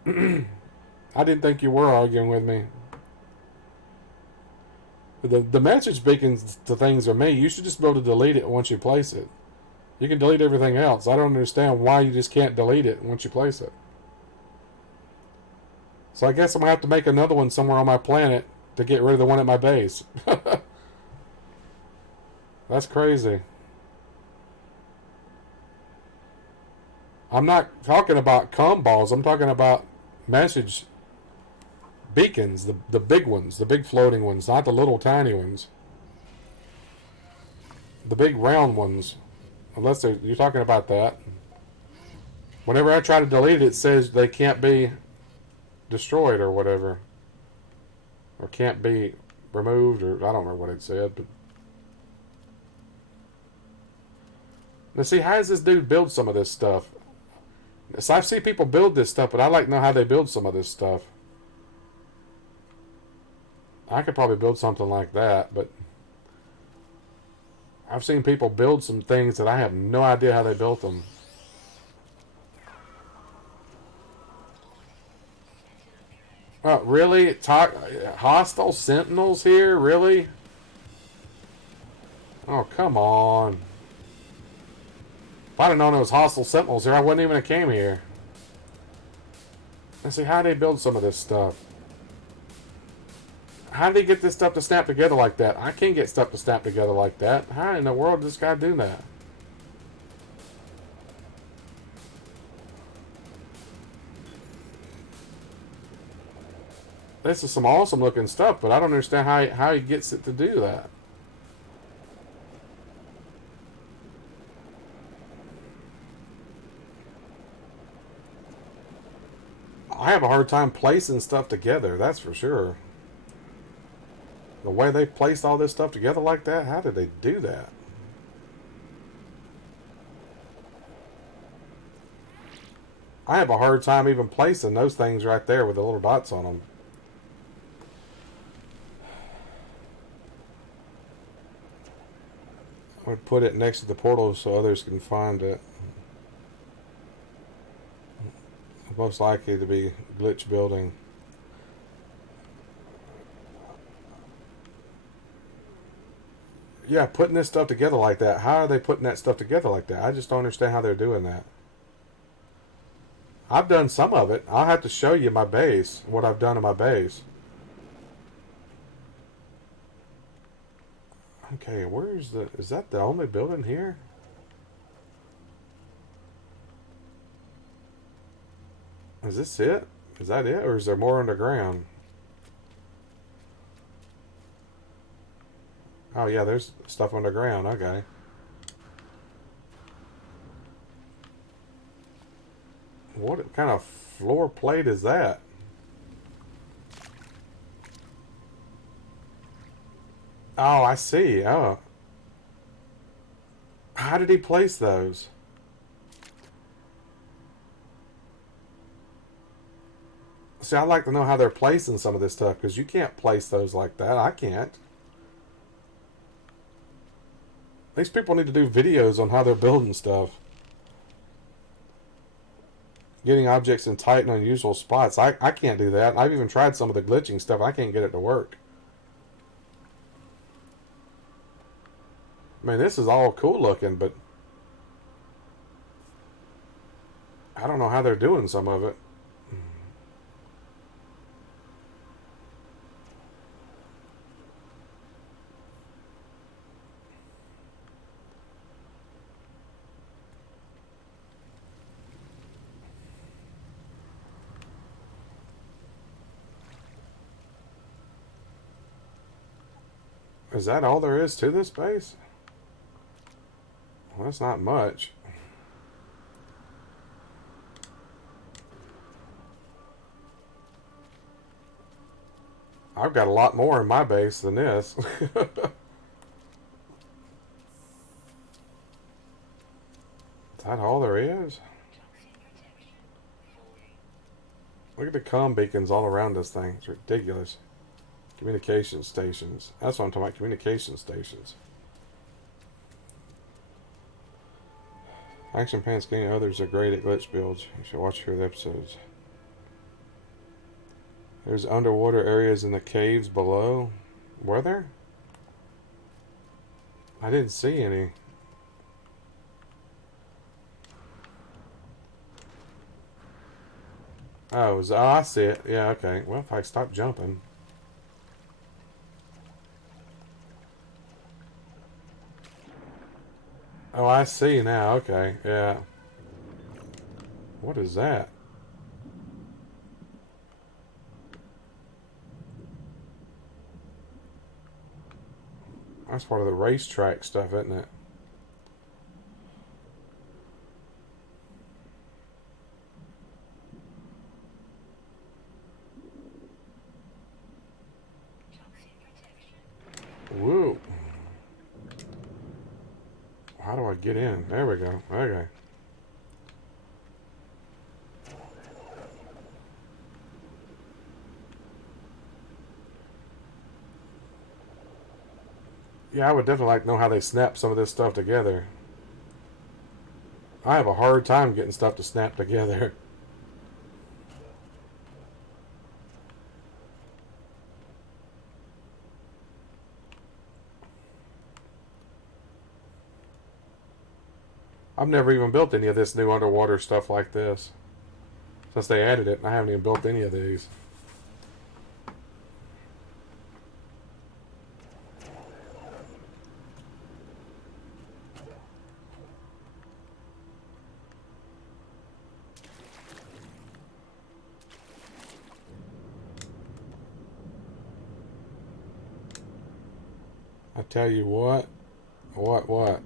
I didn't think you were arguing with me. The message beacons to things are me. You should just be able to delete it once you place it. You can delete everything else. I don't understand why you just can't delete it once you place it. So I guess I'm going to have to make another one somewhere on my planet to get rid of the one at my base. That's crazy. I'm not talking about comm balls. I'm talking about message beacons, the big ones, the big floating ones, not the little tiny ones. The big round ones. Unless you're talking about that. Whenever I try to delete it, it says they can't be destroyed or whatever. Or can't be removed, or I don't know what it said. But now see, how does this dude build some of this stuff? So I've seen people build this stuff, but I like to know how they build some of this stuff. I could probably build something like that, but I've seen people build some things that I have no idea how they built them. Really? Hostile sentinels here? Really? Oh, come on. If I'd have known it was hostile sentinels here, I wouldn't even have came here. And see, how do they build some of this stuff? How did he get this stuff to snap together like that? I can't get stuff to snap together like that. How in the world does this guy do that? This is some awesome looking stuff, but I don't understand how he gets it to do that. I have a hard time placing stuff together, that's for sure. The way they placed all this stuff together like that, how did they do that? I have a hard time even placing those things right there with the little dots on them. I would put it next to the portal so others can find it. Most likely to be glitch building. Yeah, putting this stuff together like that. How are they putting that stuff together like that? I just don't understand how they're doing that. I've done some of it. I'll have to show you my base, what I've done in my base. Okay, where's the... Is that the only building here? Is this it? Is that it? Or is there more underground? Oh, yeah, there's stuff underground. Okay. What kind of floor plate is that? Oh, I see. Oh. How did he place those? See, I'd like to know how they're placing some of this stuff, because you can't place those like that. I can't. These people need to do videos on how they're building stuff. Getting objects in tight and unusual spots. I can't do that. I've even tried some of the glitching stuff. I can't get it to work. I mean, this is all cool looking, but I don't know how they're doing some of it. Is that all there is to this base? Well, that's not much. I've got a lot more in my base than this. Is that all there is? Look at the comm beacons all around this thing. It's ridiculous. Communication stations. That's what I'm talking about. Communication stations. Action Pants Gang others are great at glitch builds. You should watch your episodes. There's underwater areas in the caves below. Were there? I didn't see any. Oh, I see it. Yeah, okay. Well, if I stop jumping. Oh, I see now. Okay, yeah. What is that? That's part of the racetrack stuff, isn't it? Woo. How do I get in? There we go. Okay. Yeah, I would definitely like to know how they snap some of this stuff together. I have a hard time getting stuff to snap together. I've never even built any of this new underwater stuff like this. Since they added it, I haven't even built any of these. I tell you what. What?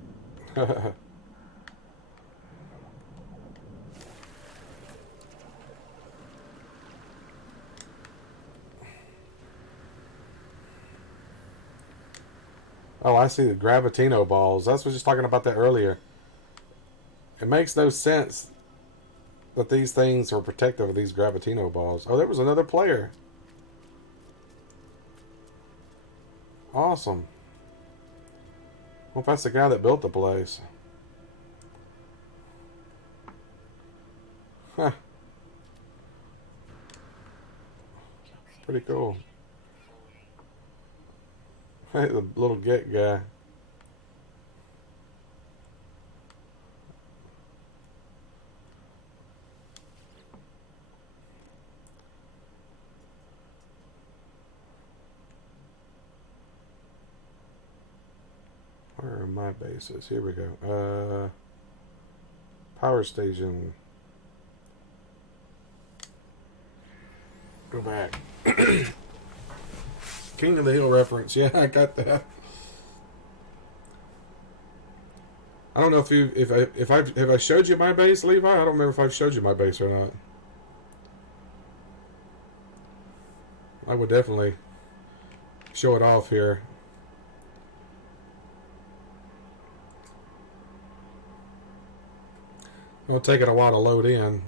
Oh, I see the Gravitino balls. That's what I was just talking about that earlier. It makes no sense that these things are protective of these Gravitino balls. Oh, there was another player. Awesome. Well, if that's the guy that built the place. Huh. Pretty cool. Hey, the little get guy. Where are my bases? Here we go. Power station. Go back. King of the Hill reference. Yeah, I got that. I don't know if I showed you my base, Levi. I don't remember if I've showed you my base or not. I would definitely show it off here. It'll take it a while to load in.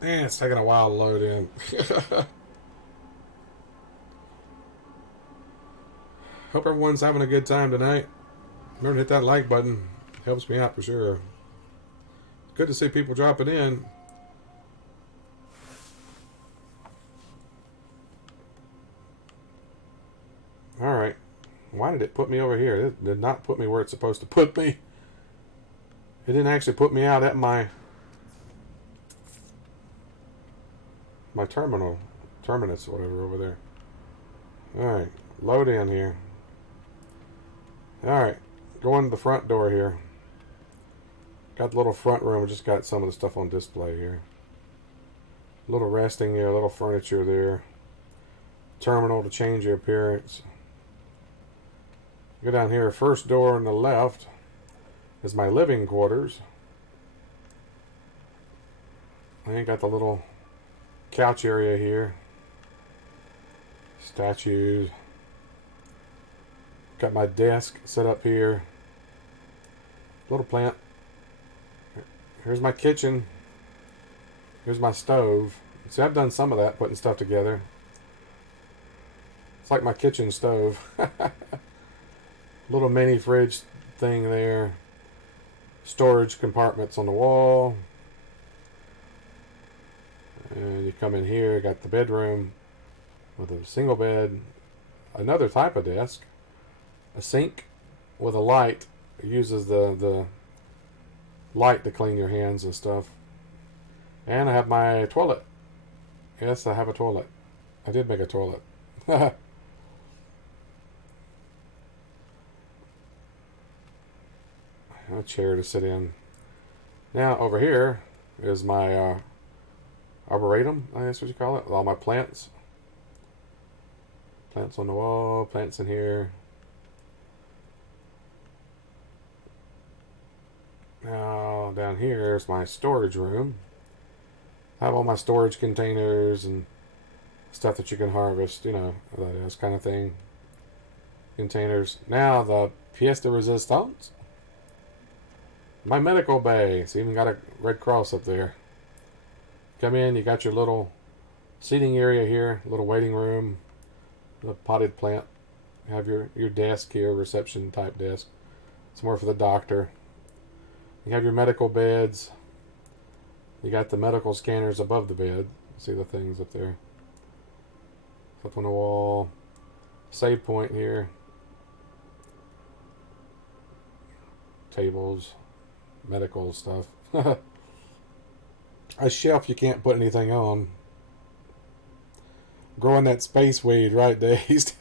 Man, it's taking a while to load in. Hope everyone's having a good time tonight. Remember to hit that like button. Helps me out for sure. Good to see people dropping in. Alright. Why did it put me over here? It did not put me where it's supposed to put me. It didn't actually put me out at my terminus or whatever over there. Alright, load in here. Alright, go into the front door here. Got the little front room, just got some of the stuff on display here. A little resting here, a little furniture there. Terminal to change your appearance. Go down here, first door on the left is my living quarters. I ain't got the little couch area here. Statues. Got my desk set up here. Little plant. Here's my kitchen. Here's my stove. See, I've done some of that, putting stuff together. It's like my kitchen stove. Little mini fridge thing there. Storage compartments on the wall. And you come in here, got the bedroom with a single bed, another type of desk, a sink with a light. It uses the light to clean your hands and stuff. And I have my toilet. Yes, I have a toilet. I did make a toilet. A chair to sit in. Now over here is my arboretum, I guess what you call it, with all my plants. Plants on the wall, plants in here. Now Now down here is my storage room. I have all my storage containers and stuff that you can harvest, you know, that is kind of thing. Containers. Now the pièce de résistance. My medical bay. It's even got a red cross up there. Come in, you got your little seating area here, little waiting room, the potted plant. You have your desk here, reception type desk. It's more for the doctor. You have your medical beds. You got the medical scanners above the bed. See the things up there. Up on the wall. Save point here. Tables. Medical stuff. A shelf you can't put anything on. Growing that space weed, right, Dazed?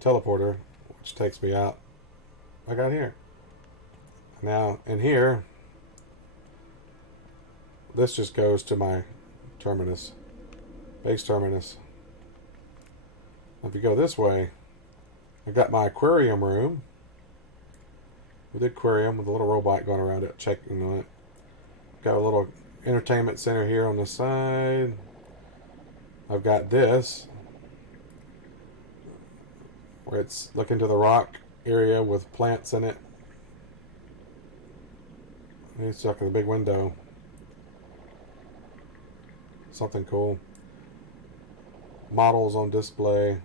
Teleporter, which takes me out. I got here. Now, in here, this just goes to my terminus. Base terminus. If you go this way, I got my aquarium room. With the aquarium with a little robot going around it, checking on it. Got a little entertainment center here on the side. I've got this, where it's looking to the rock area with plants in it. It's stuck in the big window. Something cool. Models on display.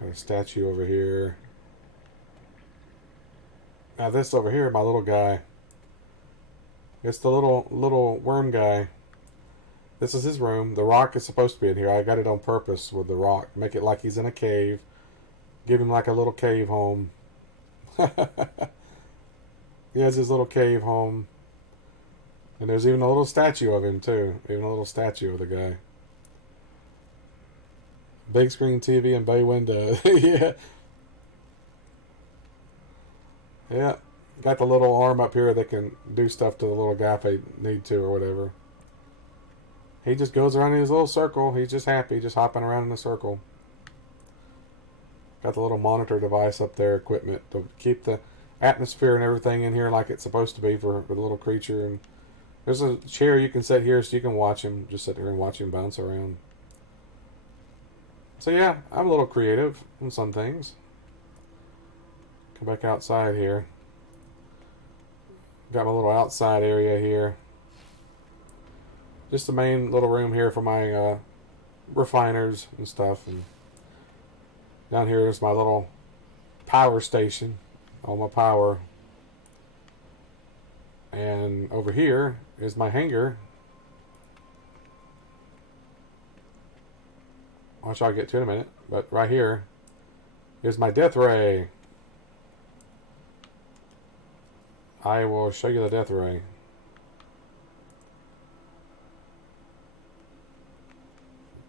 Got a statue over here. Now this over here, my little guy. It's the little worm guy. This is his room. The rock is supposed to be in here. I got it on purpose with the rock. Make it like he's in a cave. Give him like a little cave home. He has his little cave home. And there's even a little statue of him too. Even a little statue of the guy. Big screen TV and bay window. Yeah. Yeah. Got the little arm up here that can do stuff to the little guy if they need to or whatever. He just goes around in his little circle. He's just happy, just hopping around in a circle. Got the little monitor device up there, equipment to keep the atmosphere and everything in here like it's supposed to be for the little creature. And there's a chair you can sit here so you can watch him. Just sit there and watch him bounce around. So yeah, I'm a little creative on some things. Come back outside here. Got my little outside area here. Just the main little room here for my refiners and stuff. And down here is my little power station. All my power. And over here is my hangar. Which I'll get to in a minute. But right here is my death ray. I will show you the death ray.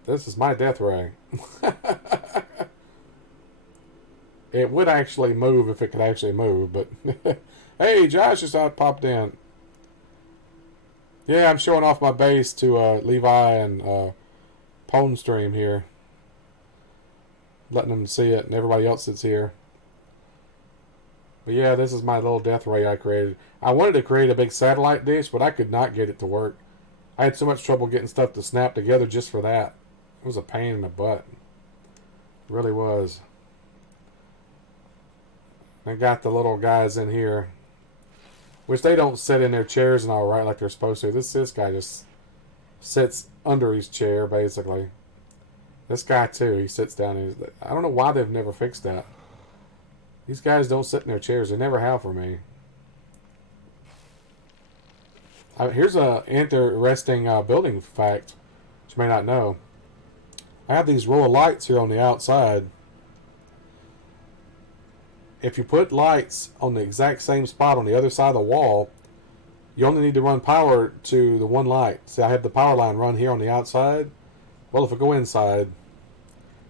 This is my death ray. It would actually move if it could actually move, but hey, Josh just popped in. Yeah, I'm showing off my base to Levi and Pwn Stream here. Letting them see it and everybody else that's here. But yeah, this is my little death ray I created. I wanted to create a big satellite dish, but I could not get it to work. I had so much trouble getting stuff to snap together just for that. It was a pain in the butt. It really was. I got the little guys in here, which they don't sit in their chairs and all right like they're supposed to. This guy just sits under his chair, basically. This guy, too, he sits down. I don't know why they've never fixed that. These guys don't sit in their chairs. They never have for me. Here's an interesting building fact, which you may not know. I have these row of lights here on the outside. If you put lights on the exact same spot on the other side of the wall, you only need to run power to the one light. See, I have the power line run here on the outside. Well, if I go inside,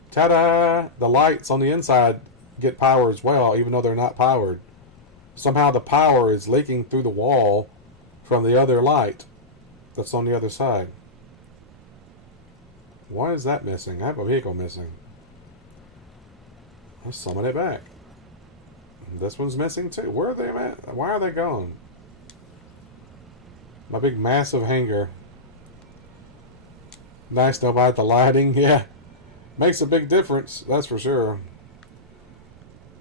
ta-da! The lights on the inside get power as well, even though they're not powered. Somehow the power is leaking through the wall from the other light that's on the other side. Why is that missing? I have a vehicle missing. Let's summon it back. This one's missing too. Where are they at? Why are they gone? My big massive hanger. Nice to know about the lighting. Yeah. Makes a big difference. That's for sure.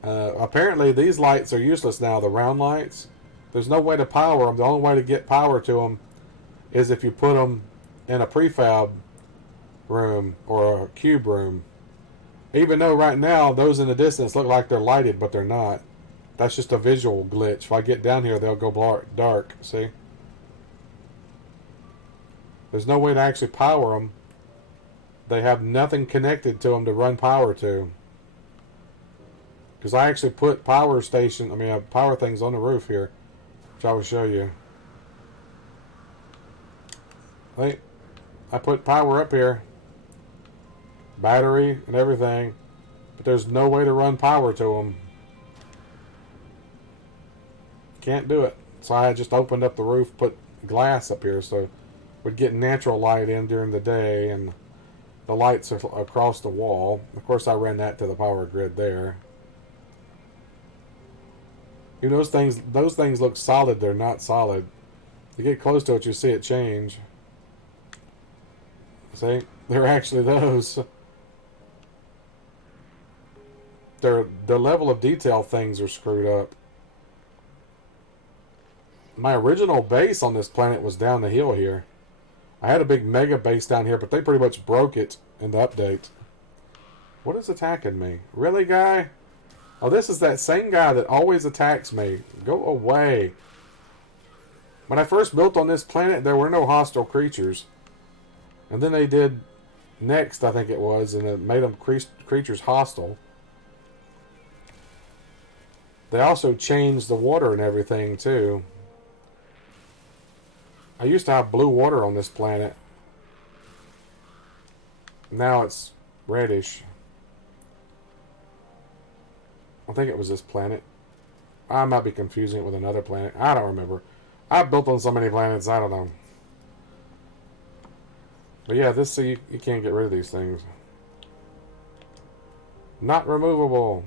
Apparently these lights are useless now. The round lights. There's no way to power them. The only way to get power to them is if you put them in a prefab room or a cube room. Even though right now those in the distance look like they're lighted, but they're not. That's just a visual glitch. If I get down here, they'll go dark. See? There's no way to actually power them. They have nothing connected to them to run power to. Because I actually put power things on the roof here, which I will show you. Wait, I put power up here, battery and everything, but there's no way to run power to them. Can't do it. So I just opened up the roof, put glass up here so we'd get natural light in during the day, and the lights are across the wall. Of course, I ran that to the power grid there. You know, those things look solid. They're not solid. You get close to it, you see it change. See? They're actually those. The level of detail things are screwed up. My original base on this planet was down the hill here. I had a big mega base down here, but they pretty much broke it in the update. What is attacking me? Really, guy? Oh, this is that same guy that always attacks me. Go away. When I first built on this planet, there were no hostile creatures. And then they did Next, I think it was, and it made them creatures hostile. They also changed the water and everything, too. I used to have blue water on this planet. Now it's reddish. I think it was this planet. I might be confusing it with another planet. I don't remember. I've built on so many planets, I don't know. But yeah, you can't get rid of these things. Not removable.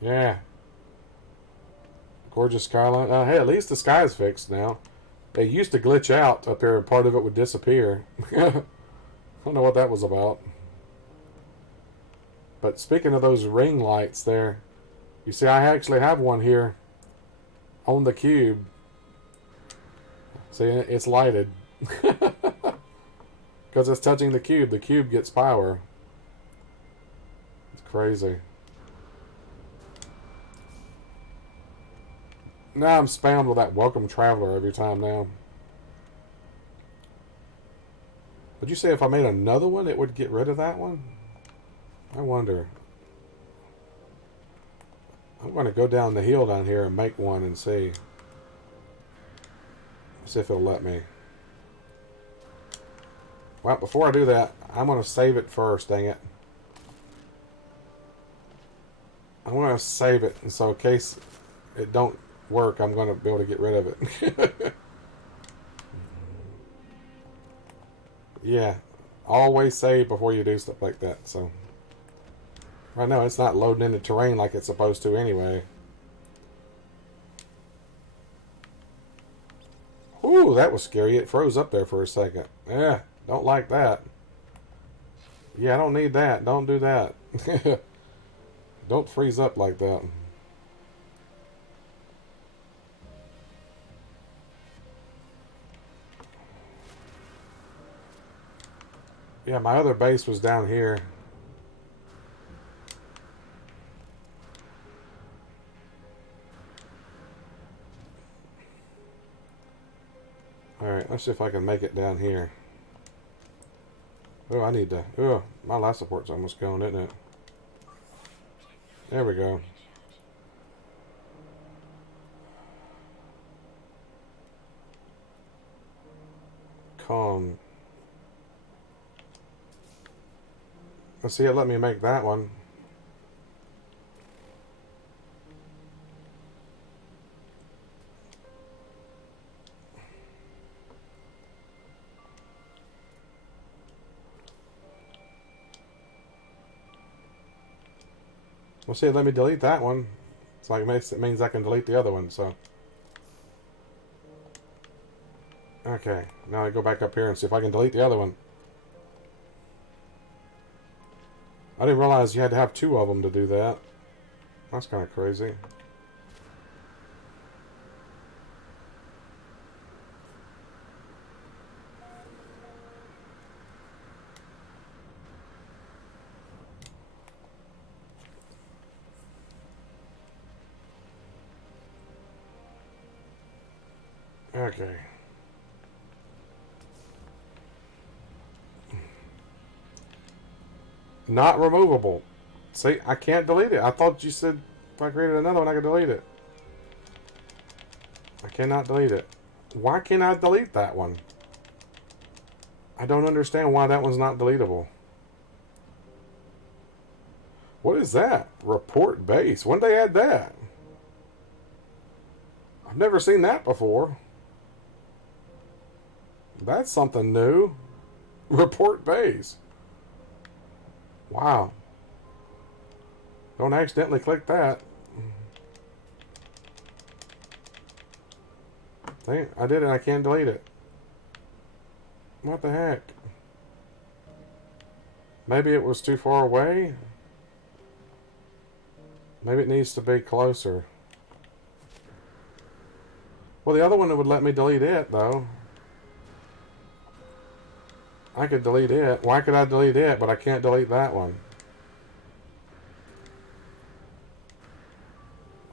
Yeah. Gorgeous skyline. Hey, at least the sky is fixed now. It used to glitch out up here and part of it would disappear. I don't know what that was about. But speaking of those ring lights there, you see I actually have one here on the cube. See, it's lighted. Because it's touching the cube. The cube gets power. It's crazy. Now I'm spammed with that welcome traveler every time now. Would you say if I made another one, it would get rid of that one? I wonder. I'm going to go down the hill down here and make one and see. See if it'll let me. Well, before I do that, I'm going to save it first, dang it. I'm going to save it, and so in case it don't work, I'm going to be able to get rid of it. Yeah, always save before you do stuff like that. So right now it's not loading into terrain like it's supposed to anyway. Ooh, that was scary. It froze up there for a second. Yeah, don't like that. Yeah, I don't need that. Don't do that. Don't freeze up like that. Yeah, my other base was down here. Alright, let's see if I can make it down here. Oh, I need to... Oh, my life support's almost gone, isn't it? There we go. Calm. Let's see, it let me make that one. Let's see, let me delete that one. So it means I can delete the other one, so. Okay, now I go back up here and see if I can delete the other one. I didn't realize you had to have 2 of them to do that. That's kind of crazy. Okay. Not removable. See, I can't delete it. I thought you said if I created another one, I could delete it. I cannot delete it. Why can't I delete that one? I don't understand why that one's not deletable. What is that? Report base. When did they add that? I've never seen that before. That's something new. Report base. Wow. Don't accidentally click that. Dang, I did it. I can't delete it. What the heck? Maybe it was too far away? Maybe it needs to be closer. Well, the other one would let me delete it, though. I could delete it. Why could I delete it, but I can't delete that one?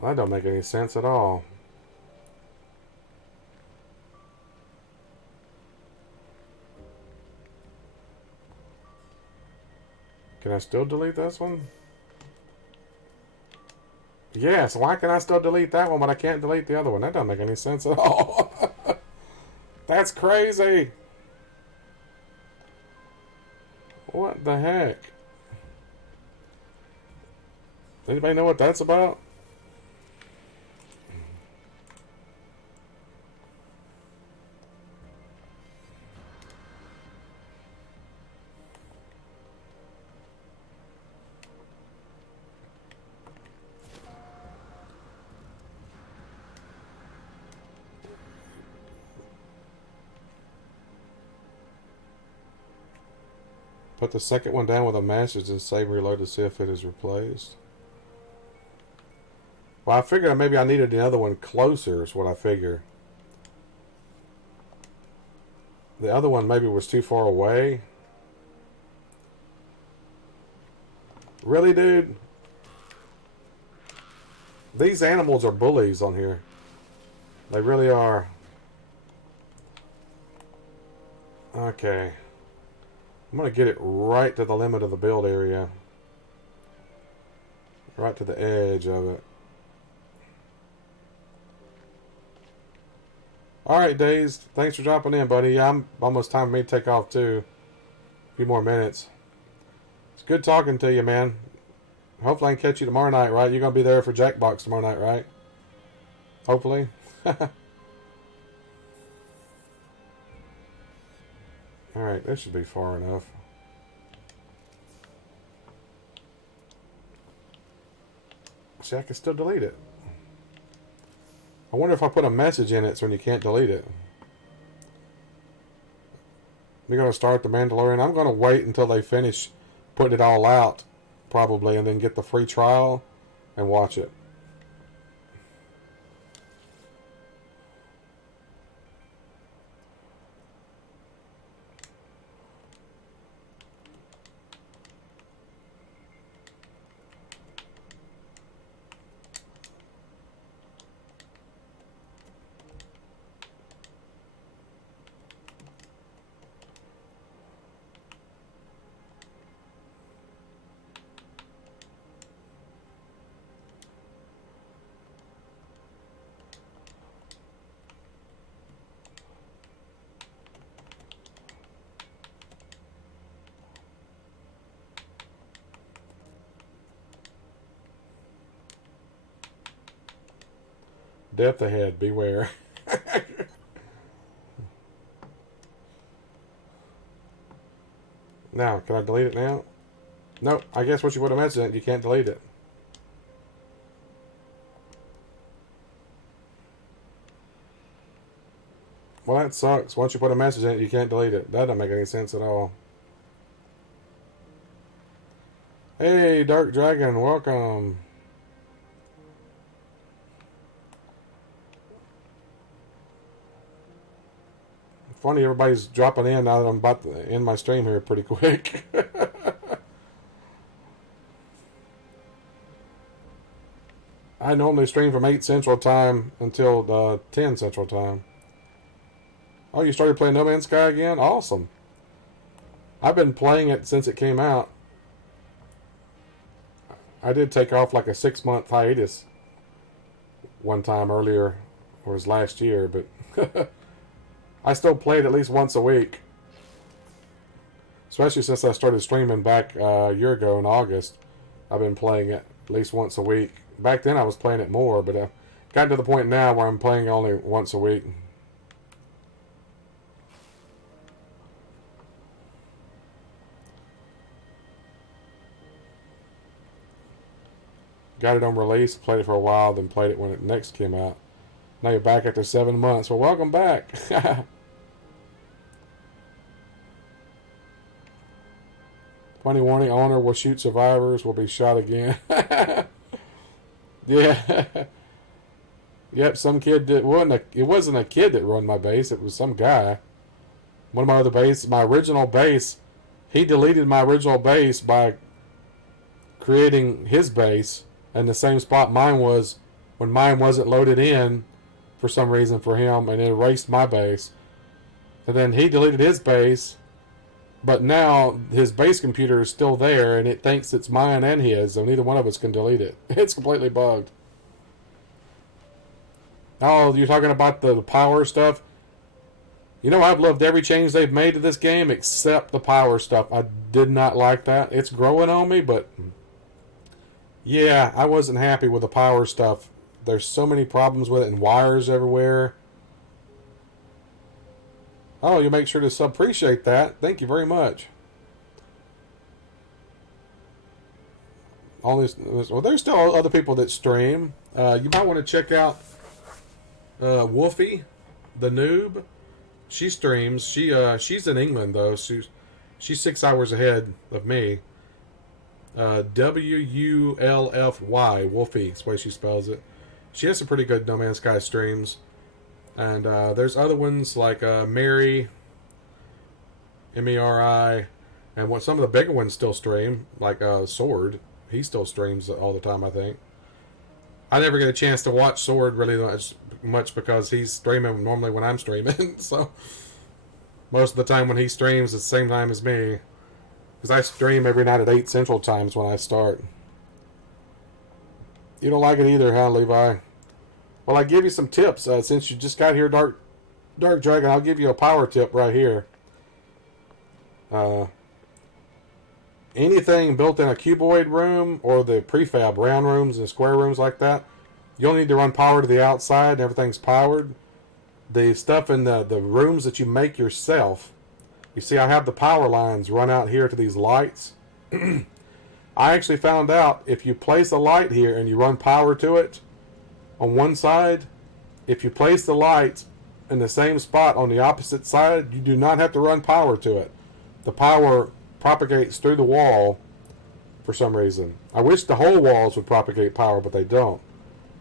That don't make any sense at all. Can I still delete this one? Yes, why can I still delete that one, but I can't delete the other one? That doesn't make any sense at all. That's crazy. What the heck? Anybody know what that's about? Put the second one down with a message and save reload to see if it is replaced. Well, I figured maybe I needed the other one closer is what I figure. The other one maybe was too far away. Really, dude? These animals are bullies on here. They really are. Okay. I'm going to get it right to the limit of the build area. Right to the edge of it. Alright, Dazed. Thanks for dropping in, buddy. Yeah, I'm almost time for me to take off, too. A few more minutes. It's good talking to you, man. Hopefully I can catch you tomorrow night, right? You're going to be there for Jackbox tomorrow night, right? Hopefully. Alright, this should be far enough. See, I can still delete it. I wonder if I put a message in it so when you can't delete it. We're going to start The Mandalorian. I'm going to wait until they finish putting it all out, probably, and then get the free trial and watch it. Death ahead, beware. Now, can I delete it now? Nope, I guess once you put a message in it, you can't delete it. Well, that sucks. Once you put a message in it, you can't delete it. That doesn't make any sense at all. Hey, Dark Dragon, welcome. Funny, everybody's dropping in now that I'm about to end my stream here pretty quick. I normally stream from 8 Central Time until 10 Central Time. Oh, you started playing No Man's Sky again? Awesome. I've been playing it since it came out. I did take off like a 6-month hiatus one time earlier, or it was last year, but I still play it at least once a week. Especially since I started streaming back a year ago in August. I've been playing it at least once a week. Back then I was playing it more, but I've gotten to the point now where I'm playing only once a week. Got it on release, played it for a while, then played it when it next came out. Now you're back after 7 months. Well, welcome back. Funny warning, owner will shoot survivors, will be shot again. Yeah. Yep, some kid did. It wasn't a kid that ruined my base. It was some guy. One of my other base, my original base, he deleted my original base by creating his base in the same spot mine was when mine wasn't loaded in for some reason for him, and it erased my base. And then he deleted his base, but now his base computer is still there, and it thinks it's mine and his, so neither one of us can delete it. It's completely bugged. Oh, you're talking about the power stuff? You know, I've loved every change they've made to this game except the power stuff. I did not like that. It's growing on me, but yeah, I wasn't happy with the power stuff. There's so many problems with it and wires everywhere. Oh, you make sure to appreciate that. Thank you very much. Well, there's still other people that stream. You might want to check out Wolfie, the noob. She streams. She's in England though. She's 6 hours ahead of me. Wulfy, Wolfie. That's the way she spells it. She has some pretty good No Man's Sky streams. And there's other ones like Mary, Meri, and some of the bigger ones still stream, like Sword. He still streams all the time, I think. I never get a chance to watch Sword really much because he's streaming normally when I'm streaming. So most of the time when he streams, it's the same time as me. Because I stream every night at 8 Central Times when I start. You don't like it either, huh, Levi? Well, I give you some tips. Since you just got here, Dark Dragon, I'll give you a power tip right here. Anything built in a cuboid room or the prefab round rooms and square rooms like that, you'll need to run power to the outside and everything's powered. The stuff in the rooms that you make yourself, you see I have the power lines run out here to these lights. I actually found out if you place a light here and you run power to it on one side, if you place the light in the same spot on the opposite side, you do not have to run power to it. The power propagates through the wall for some reason. I wish the whole walls would propagate power, but they don't.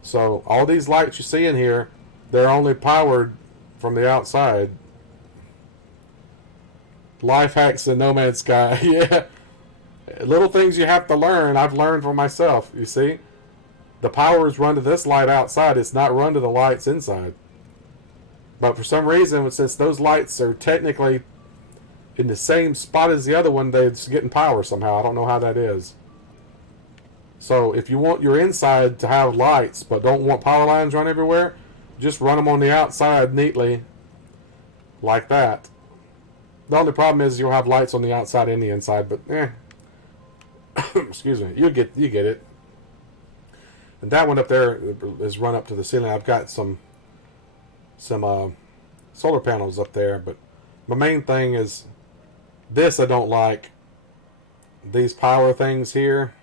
So all these lights you see in here, they're only powered from the outside. Life hacks in No Man's Sky. Yeah. Little things you have to learn. I've learned for myself, you see. The power is run to this light outside. It's not run to the lights inside. But for some reason, since those lights are technically in the same spot as the other one, they're getting power somehow. I don't know how that is. So if you want your inside to have lights but don't want power lines run everywhere, just run them on the outside neatly like that. The only problem is you'll have lights on the outside and the inside, but excuse me, you get it. And that one up there is run up to the ceiling. I've got some solar panels up there, but my main thing is this. I don't like these power things here.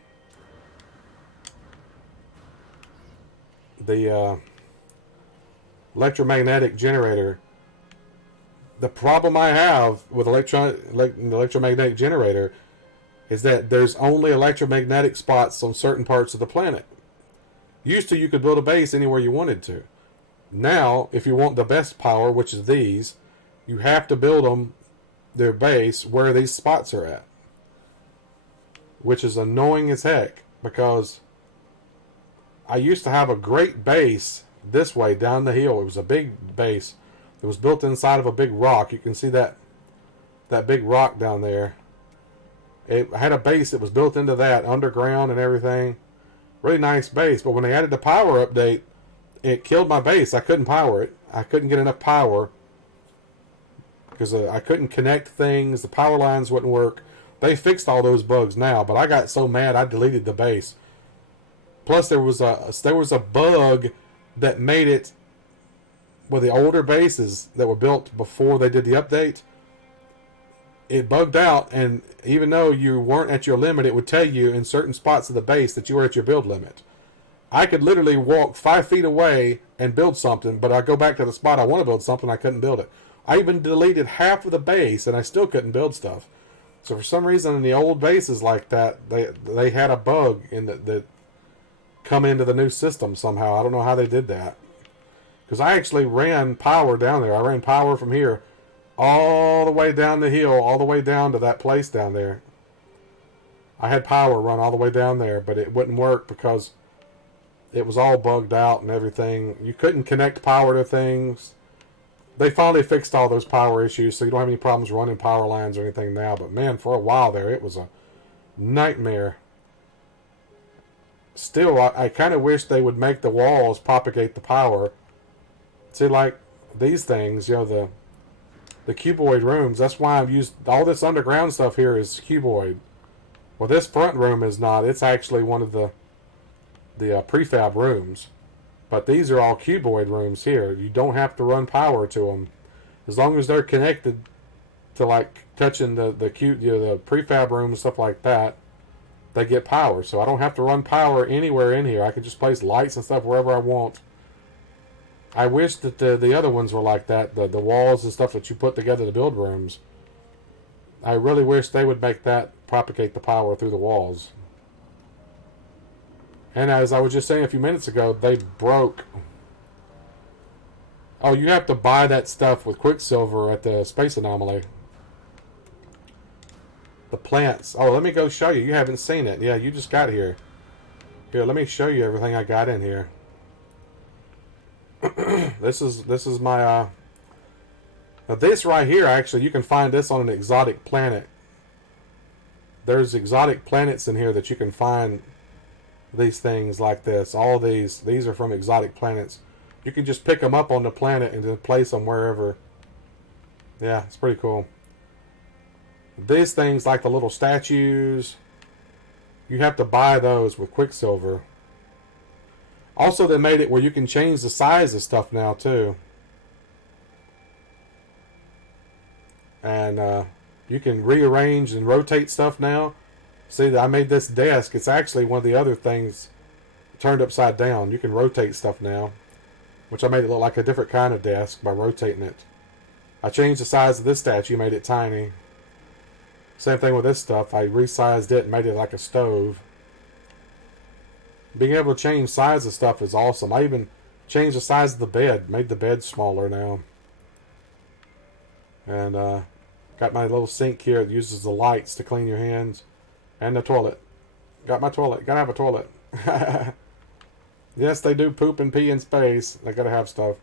The electromagnetic generator The problem I have with the electromagnetic generator is that there's only electromagnetic spots on certain parts of the planet. Used to, you could build a base anywhere you wanted to. Now, if you want the best power, which is these, you have to build them, their base, where these spots are at. Which is annoying as heck, because I used to have a great base this way down the hill. It was a big base. It was built inside of a big rock. You can see that big rock down there. It had a base that was built into that, underground and everything. Really nice base, but when they added the power update, it killed my base. I couldn't power it. I couldn't get enough power because I couldn't connect things. The power lines wouldn't work. They fixed all those bugs now, but I got so mad I deleted the base. Plus, there was a bug that made it with the older bases that were built before they did the update. It bugged out, and even though you weren't at your limit, it would tell you in certain spots of the base that you were at your build limit. I could literally walk 5 feet away and build something, but I go back to the spot I want to build something, I couldn't build it. I even deleted half of the base, and I still couldn't build stuff. So for some reason, in the old bases like that, they had a bug in that come into the new system somehow. I don't know how they did that. Because I actually ran power down there. I ran power from here all the way down the hill, all the way down to that place down there. I had power run all the way down there, but it wouldn't work because it was all bugged out and everything. You couldn't connect power to things. They finally fixed all those power issues, so you don't have any problems running power lines or anything now. But man, for a while there, it was a nightmare. Still, I kind of wish they would make the walls propagate the power. See, like these things, you know, the cuboid rooms. That's why I've used all this underground stuff here is cuboid. Well, this front room is not. It's actually one of the prefab rooms. But these are all cuboid rooms here. You don't have to run power to them. As long as they're connected to like touching the prefab room and stuff like that, they get power. So I don't have to run power anywhere in here. I can just place lights and stuff wherever I want. I wish that the other ones were like that. The walls and stuff that you put together to build rooms. I really wish they would make that propagate the power through the walls. And as I was just saying a few minutes ago, they broke. Oh, you have to buy that stuff with Quicksilver at the Space Anomaly. The plants. Oh, let me go show you. You haven't seen it. Yeah, you just got here. Here, let me show you everything I got in here. This is my now this right here, actually you can find this on an exotic planet. There's exotic planets in here that you can find these things like this. All these are from exotic planets. You can just pick them up on the planet and then place them wherever. Yeah, it's pretty cool. These things like the little statues, you have to buy those with Quicksilver. Also, they made it where you can change the size of stuff now, too. And you can rearrange and rotate stuff now. See, I made this desk. It's actually one of the other things turned upside down. You can rotate stuff now, which I made it look like a different kind of desk by rotating it. I changed the size of this statue, made it tiny. Same thing with this stuff. I resized it and made it like a stove. Being able to change size of stuff is awesome. I even changed the size of the bed. Made the bed smaller now. And got my little sink here that uses the lights to clean your hands. And the toilet. Got my toilet. Gotta have a toilet. Yes, they do poop and pee in space. They gotta have stuff.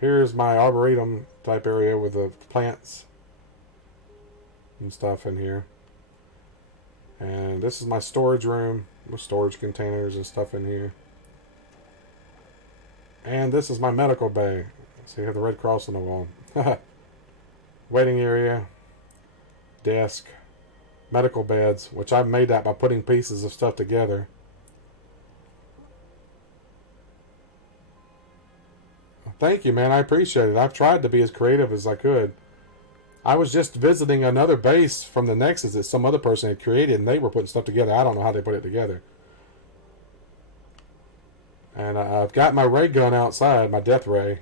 Here's my arboretum type area with the plants and stuff in here. And this is my storage room with storage containers and stuff in here. And this is my medical bay. See, I have the Red Cross on the wall. Waiting area. Desk. Medical beds, which I've made that by putting pieces of stuff together. Thank you, man. I appreciate it. I've tried to be as creative as I could. I was just visiting another base from the Nexus that some other person had created, and they were putting stuff together. I don't know how they put it together. And I've got my ray gun outside, my death ray.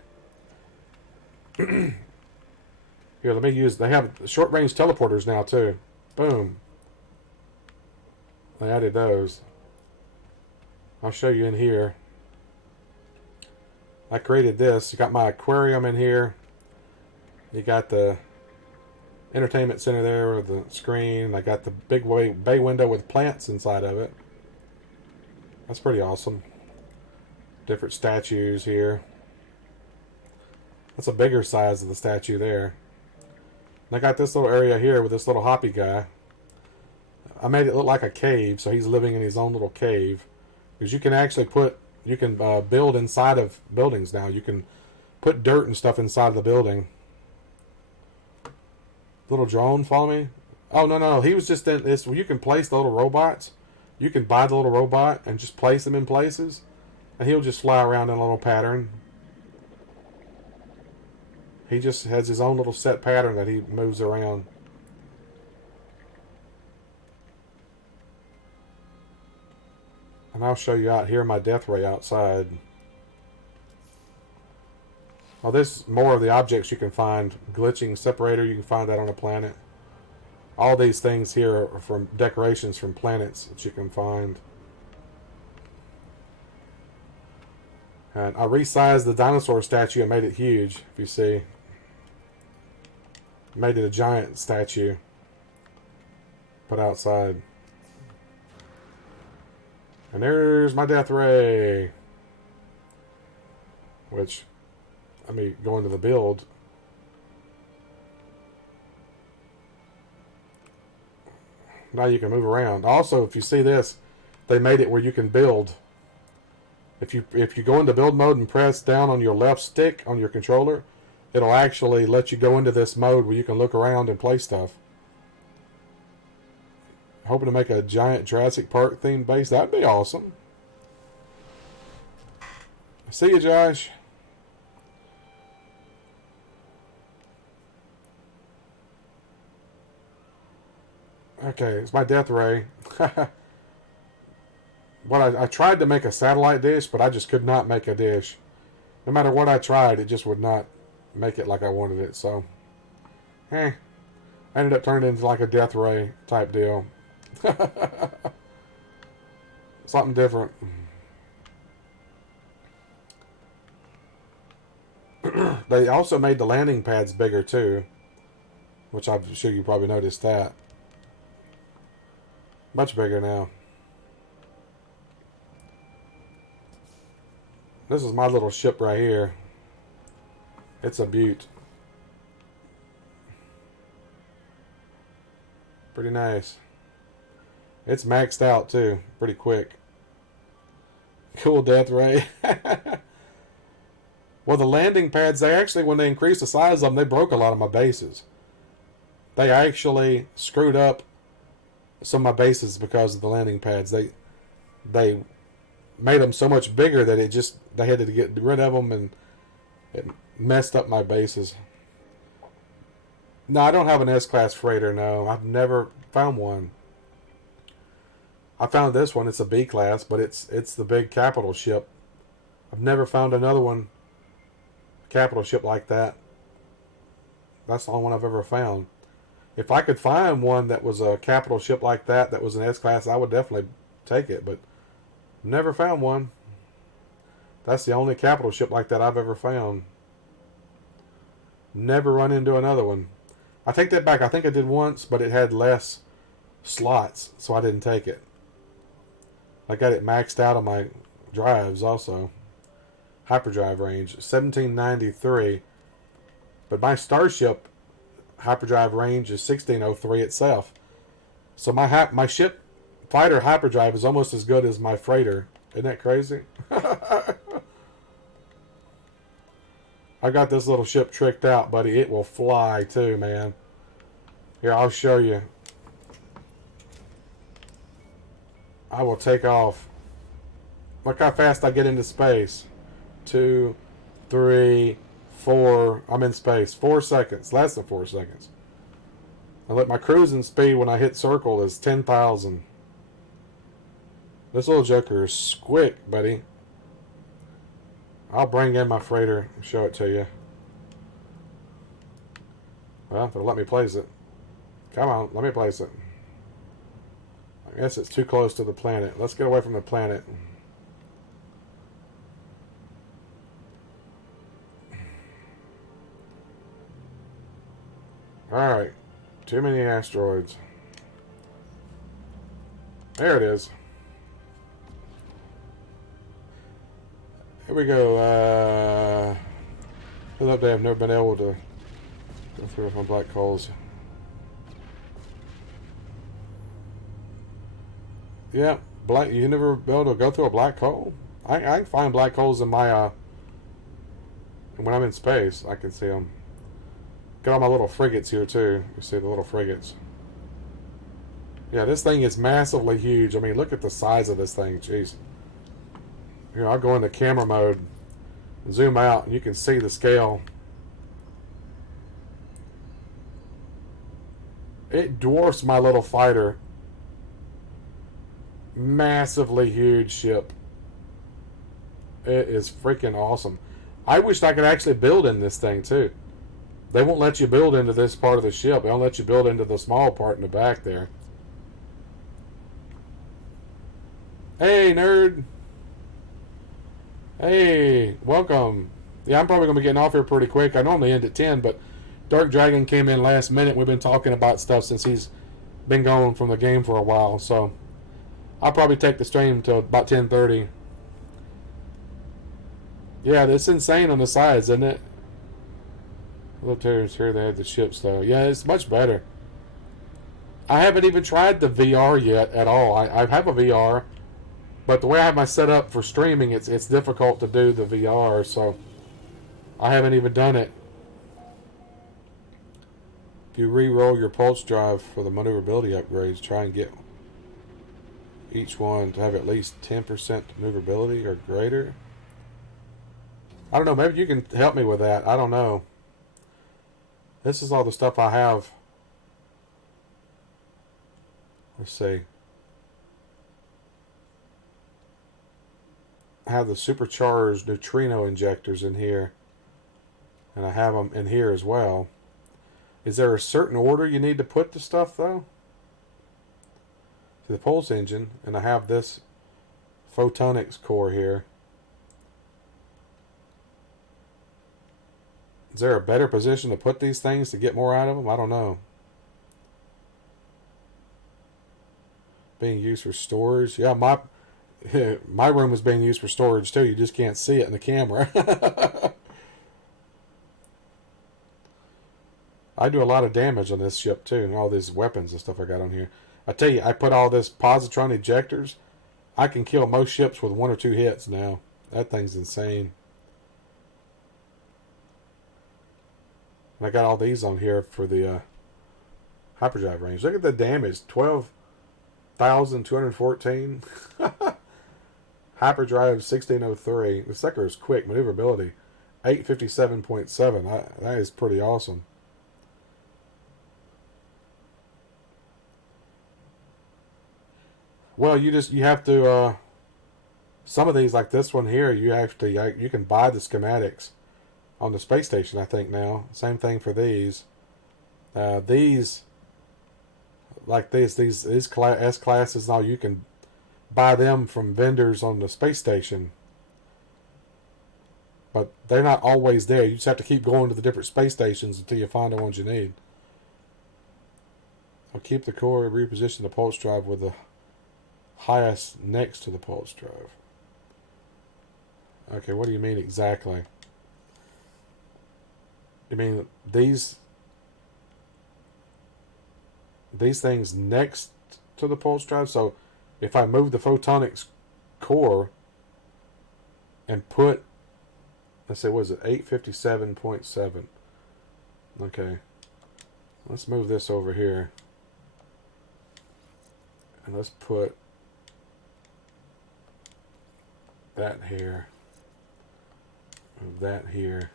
Here, let me use... They have short-range teleporters now, too. Boom. They added those. I'll show you in here. I created this. You got my aquarium in here. You got the entertainment center there with the screen. I got the big bay window with plants inside of it. That's pretty awesome. Different statues here. That's a bigger size of the statue there. And I got this little area here with this little hoppy guy. I made it look like a cave, so he's living in his own little cave. Because you can actually build inside of buildings now. You can put dirt and stuff inside of the building. Little drone, follow me? Oh, no. He was just in this. Well, you can place the little robots. You can buy the little robot and just place them in places. And he'll just fly around in a little pattern. He just has his own little set pattern that he moves around. And I'll show you out here my death ray outside. Oh, this is more of the objects you can find. Glitching separator, you can find that on a planet. All these things here are from decorations from planets that you can find. And I resized the dinosaur statue and made it huge, if you see. Made it a giant statue. Put outside. And there's my death ray. Which, let me go into the build. Now you can move around. Also, if you see this, they made it where you can build. If you go into build mode and press down on your left stick on your controller, it'll actually let you go into this mode where you can look around and play stuff. Hoping to make a giant Jurassic Park themed base. That'd be awesome. See you, Josh. Okay, it's my death ray. But I tried to make a satellite dish, but I just could not make a dish. No matter what I tried, it just would not make it like I wanted it. So, I ended up turning it into like a death ray type deal. Something different. They also made the landing pads bigger too, which I'm sure you probably noticed that. Much bigger now. This is my little ship right here. It's a beaut. Pretty nice. It's maxed out too, pretty quick. Cool death ray. Well, the landing pads, they actually, when they increased the size of them, they broke a lot of my bases. They actually screwed up some of my bases because of the landing pads. They made them so much bigger that they had to get rid of them, and it messed up my bases. No, I don't have an S-class freighter, no. I've never found one. I found this one. It's a B-class, but it's the big capital ship. I've never found another one, capital ship like that. That's the only one I've ever found. If I could find one that was a capital ship like that was an S-class, I would definitely take it, but never found one. That's the only capital ship like that I've ever found. Never run into another one. I take that back. I think I did once, but it had less slots, so I didn't take it. I got it maxed out on my drives also. Hyperdrive range, 1793. But my Starship hyperdrive range is 1603 itself. So my ship fighter hyperdrive is almost as good as my freighter. Isn't that crazy? I got this little ship tricked out, buddy. It will fly too, man. Here, I'll show you. I will take off. Look how fast I get into space. 2, 3, 4. I'm in space. 4 seconds. Less than 4 seconds. I let my cruising speed when I hit circle is 10,000. This little joker is quick, buddy. I'll bring in my freighter and show it to you. Well, they'll let me place it. Come on, let me place it. I guess it's too close to the planet. Let's get away from the planet. Alright. Too many asteroids. There it is. Here we go. Fill up. I've never been able to go through with my black holes. Yeah, black. You never be able to go through a black hole. I can find black holes in my when I'm in space. I can see them. Got all my little frigates here too. You see the little frigates. Yeah, this thing is massively huge. I mean, look at the size of this thing. Jeez. Here, I'll go into camera mode, zoom out, and you can see the scale. It dwarfs my little fighter. Massively huge ship. It is freaking awesome. I wish I could actually build in this thing too. They won't let you build into this part of the ship. They don't let you build into the small part in the back there. Hey, nerd. Hey, welcome. Yeah, I'm probably going to be getting off here pretty quick. I normally end at 10, but Dark Dragon came in last minute. We've been talking about stuff since he's been gone from the game for a while, so I'll probably take the stream till about 10:30. Yeah, that's insane on the sides, isn't it? Look, here they have the ships, though. Yeah, it's much better. I haven't even tried the VR yet at all. I have a VR, but the way I have my setup for streaming, it's difficult to do the VR, so I haven't even done it. If you re-roll your pulse drive for the maneuverability upgrades, try and get each one to have at least 10% maneuverability or greater. I don't know, maybe you can help me with that. I don't know. This is all the stuff I have. Let's see. I have the supercharged neutrino injectors in here. And I have them in here as well. Is there a certain order you need to put the stuff, though? To the pulse engine. And I have this photonics core here. Is there a better position to put these things to get more out of them? I don't know. Being used for storage. Yeah, my room is being used for storage too. You just can't see it in the camera. I do a lot of damage on this ship too, and all these weapons and stuff I got on here. I tell you, I put all this positron ejectors. I can kill most ships with 1 or 2 hits now. That thing's insane. And I got all these on here for the hyperdrive range. Look at the damage. 12,214. Hyperdrive 1603. The sucker is quick. Maneuverability 857.7. That is pretty awesome. Well, you have to some of these, like this one here, you can buy the schematics on the space station, I think now. Same thing for these. These like these S classes now, you can buy them from vendors on the space station. But they're not always there. You just have to keep going to the different space stations until you find the ones you need. I'll keep the core, reposition the pulse drive with the highest next to the pulse drive. Okay, what do you mean exactly? You mean these things next to the pulse drive? So if I move the photonics core and put, let's say, what is it, 857.7. Okay, let's move this over here and let's put that here, move that here.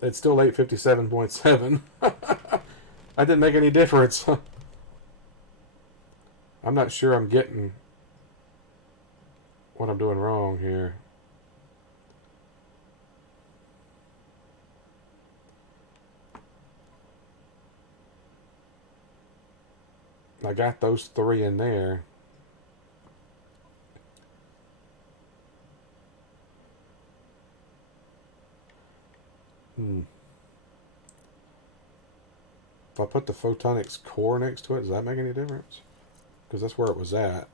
It's still 857.7. That didn't make any difference. I'm not sure I'm getting what I'm doing wrong here. I got those 3 in there. If I put the photonics core next to it, does that make any difference? Because that's where it was at.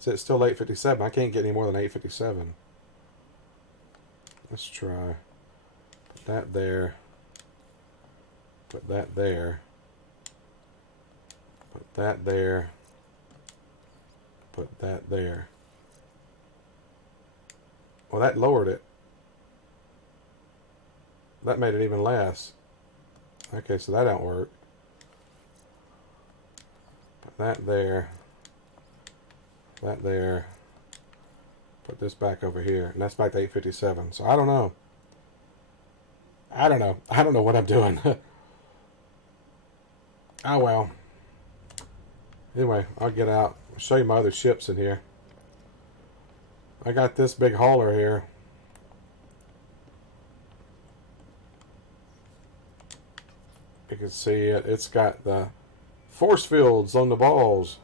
So it's still 857. I can't get any more than 857. Let's try. Put that there. Put that there. Put that there. Put that there. Well, that lowered it. That made it even less. Okay, so that don't work. Put that there. That there. Put this back over here. And that's back to 857. So I don't know. I don't know. I don't know what I'm doing. Oh well. Anyway, I'll get out. I'll show you my other ships in here. I got this big hauler here. You can see it. It's got the force fields on the balls.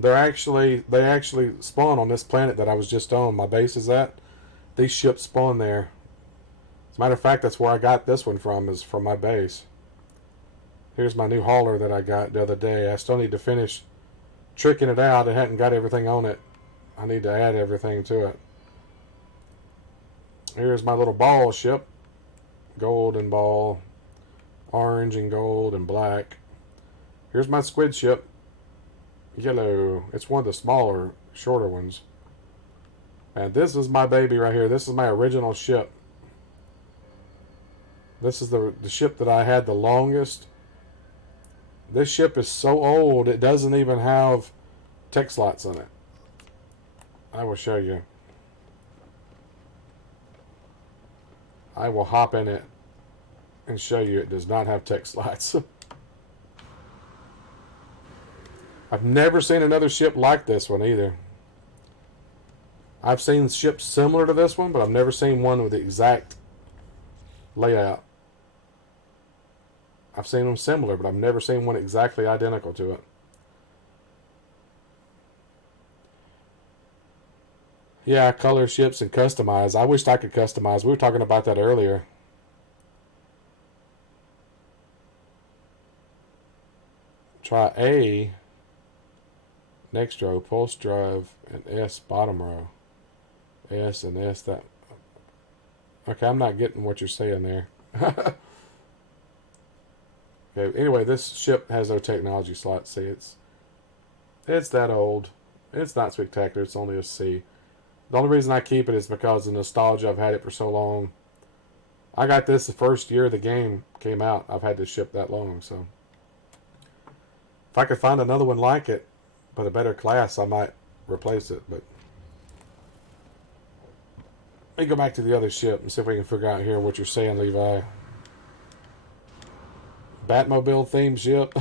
They actually spawn on this planet that I was just on. My base is at. These ships spawn there. As a matter of fact, that's where I got this one from, is from my base. Here's my new hauler that I got the other day. I still need to finish tricking it out. It hadn't got everything on it. I need to add everything to it. Here's my little ball ship. Gold and ball. Orange and gold and black. Here's my squid ship. Yellow. It's one of the smaller, shorter ones. And this is my baby right here. This is my original ship. This is the ship that I had the longest. This ship is so old, it doesn't even have tech slots in it. I will show you. I will hop in it and show you it does not have tech slots. I've never seen another ship like this one either. I've seen ships similar to this one, but I've never seen one with the exact layout. I've seen them similar, but I've never seen one exactly identical to it. Yeah, color ships and customize. I wished I could customize. We were talking about that earlier. Try A, next row, pulse drive, and S, bottom row. S and S, that. Okay, I'm not getting what you're saying there. Okay, anyway, this ship has no technology slot. See, it's that old. It's not spectacular. It's only a C. The only reason I keep it is because of nostalgia. I've had it for so long. I got this the first year the game came out. I've had this ship that long, so if I could find another one like it, but a better class, I might replace it. But let me go back to the other ship and see if we can figure out here what you're saying, Levi. Batmobile themed ship.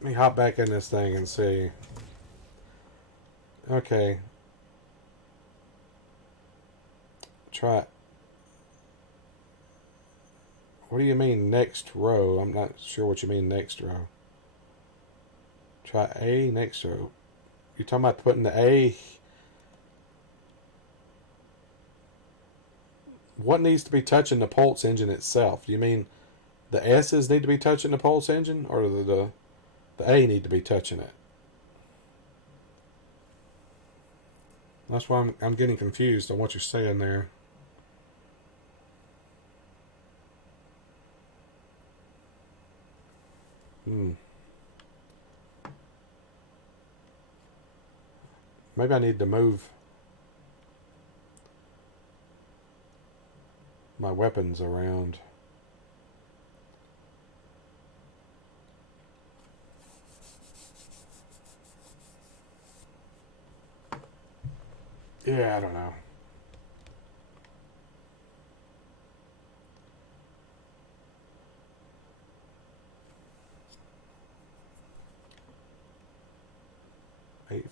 Let me hop back in this thing and see. Okay. Try it. What do you mean next row? I'm not sure what you mean next row. Try A, next row. You're talking about putting the A. What needs to be touching the pulse engine itself? Do you mean the S's need to be touching the pulse engine, or the A need to be touching it? That's why I'm getting confused on what you're saying there. Maybe I need to move my weapons around. Yeah, I don't know.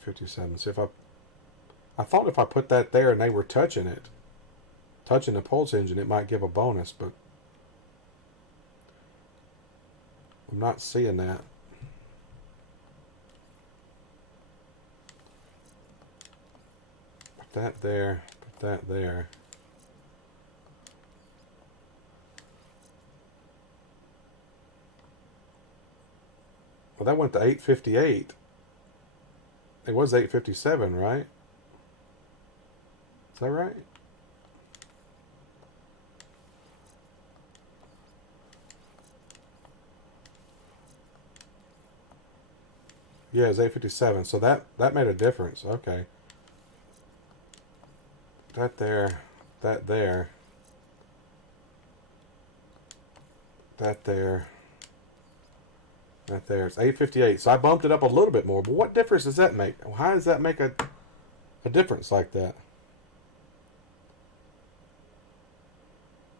857. See if I thought if I put that there and they were touching it, touching the pulse engine, it might give a bonus, but I'm not seeing that. Put that there, put that there. Well, that went to 858. It was 857, right? Is that right? Yeah, it's 857. So that made a difference. Okay. That there, that there, that there, that there. It's 858. So I bumped it up a little bit more. But what difference does that make? How does that make a difference like that?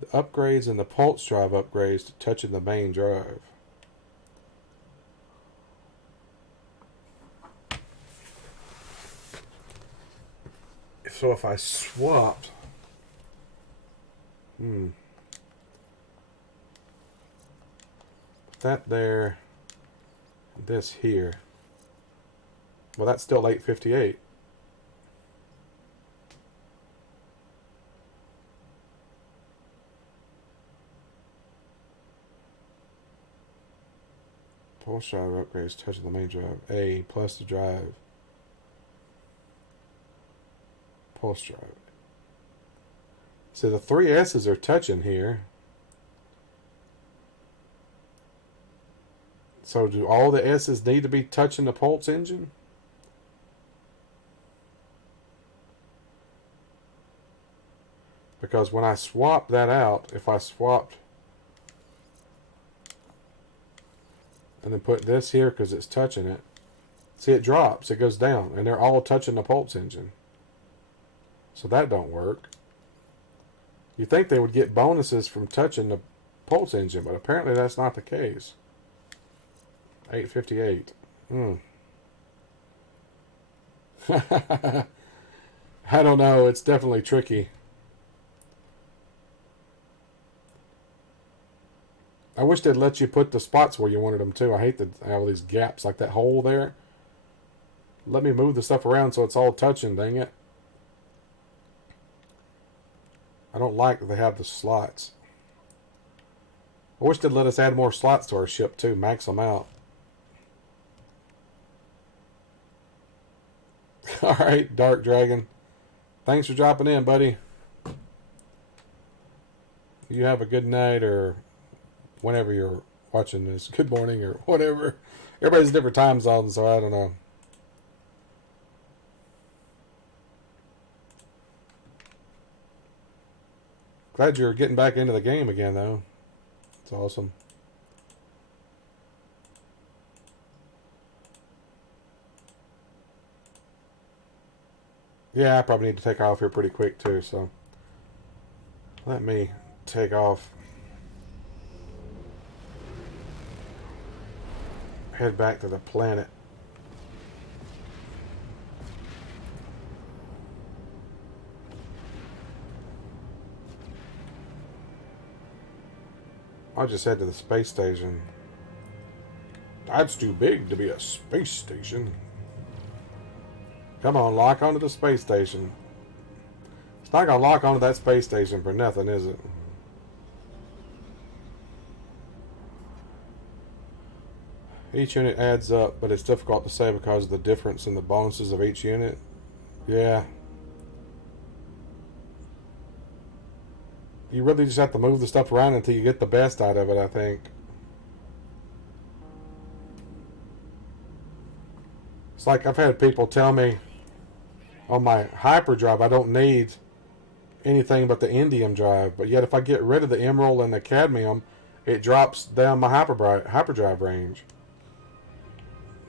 The upgrades and the pulse drive upgrades to touching the main drive. So if I swapped, that there, this here, well, that's still 858. Pulse drive upgrades touching the main drive. A plus the drive. Pulse drive. So the three S's are touching here. So do all the S's need to be touching the pulse engine? Because when I swap that out, if I swapped and then put this here because it's touching it, see, it drops, it goes down, and they're all touching the pulse engine. So that don't work. You think they would get bonuses from touching the pulse engine, but apparently that's not the case. 858. I don't know. It's definitely tricky. I wish they'd let you put the spots where you wanted them too. I hate that all these gaps, like that hole there. Let me move the stuff around so it's all touching, dang it. I don't like that they have the slots. I wish they'd let us add more slots to our ship too, max them out. Alright, Dark Dragon. Thanks for dropping in, buddy. You have a good night, or whenever you're watching this. Good morning, or whatever. Everybody's different time zones, so I don't know. Glad you're getting back into the game again, though. It's awesome. Yeah, I probably need to take off here pretty quick, too, so let me take off. Head back to the planet. I'll just head to the space station. That's too big to be a space station. Come on, lock onto the space station. It's not going to lock onto that space station for nothing, is it? Each unit adds up, but it's difficult to say because of the difference in the bonuses of each unit. Yeah. You really just have to move the stuff around until you get the best out of it, I think. It's like I've had people tell me on my hyperdrive I don't need anything but the indium drive, but yet if I get rid of the emerald and the cadmium, it drops down my hyperdrive range.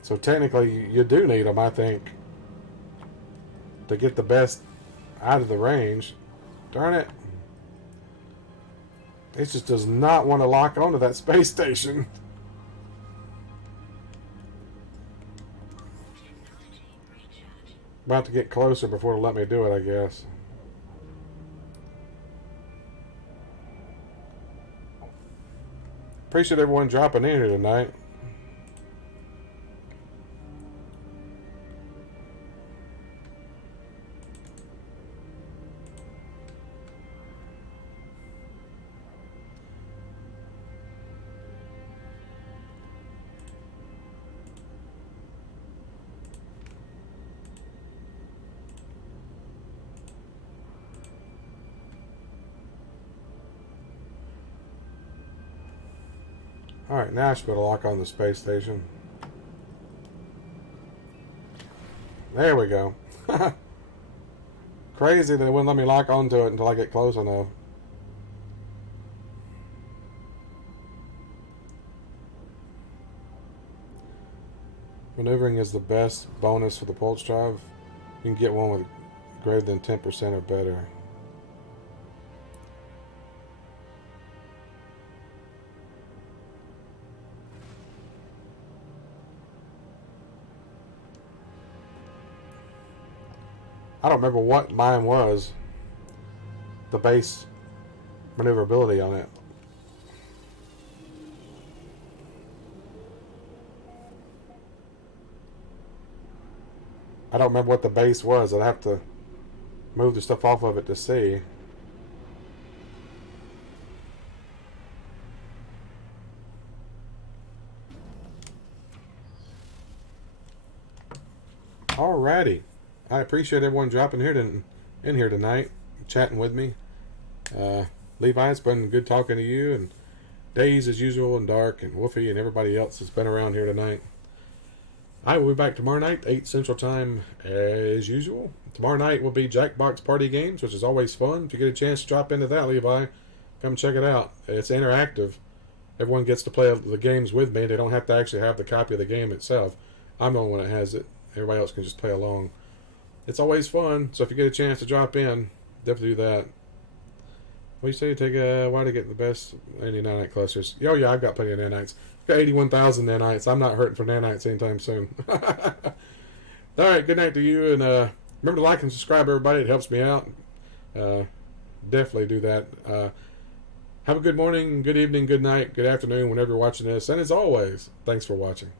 So technically you do need them, I think, to get the best out of the range. Darn it. It just does not want to lock onto that space station. About to get closer before it'll let me do it, I guess. Appreciate everyone dropping in here tonight. Alright, now I should be able to lock on the space station. There we go. Crazy they wouldn't let me lock onto it until I get close enough. Maneuvering is the best bonus for the pulse drive. You can get one with greater than 10% or better. I don't remember what mine was. The base maneuverability on it. I don't remember what the base was. I'd have to move the stuff off of it to see. Alrighty. I appreciate everyone dropping in here tonight, chatting with me. Levi, it's been good talking to you, and Days as usual, and Dark, and Wolfie, and everybody else that's been around here tonight. I will be back tomorrow night, 8 Central Time, as usual. Tomorrow night will be Jackbox Party Games, which is always fun. If you get a chance to drop into that, Levi, come check it out. It's interactive. Everyone gets to play the games with me. They don't have to actually have the copy of the game itself. I'm the only one that has it. Everybody else can just play along. It's always fun, so if you get a chance to drop in, definitely do that. What do you say? Take a while to get the best any nanite clusters. Oh yeah, I've got plenty of nanites. I've got 81,000 nanites. I'm not hurting for nanites anytime soon. All right, good night to you, and remember to like and subscribe, everybody. It helps me out. Definitely do that. Have a good morning, good evening, good night, good afternoon, whenever you're watching this. And as always, thanks for watching.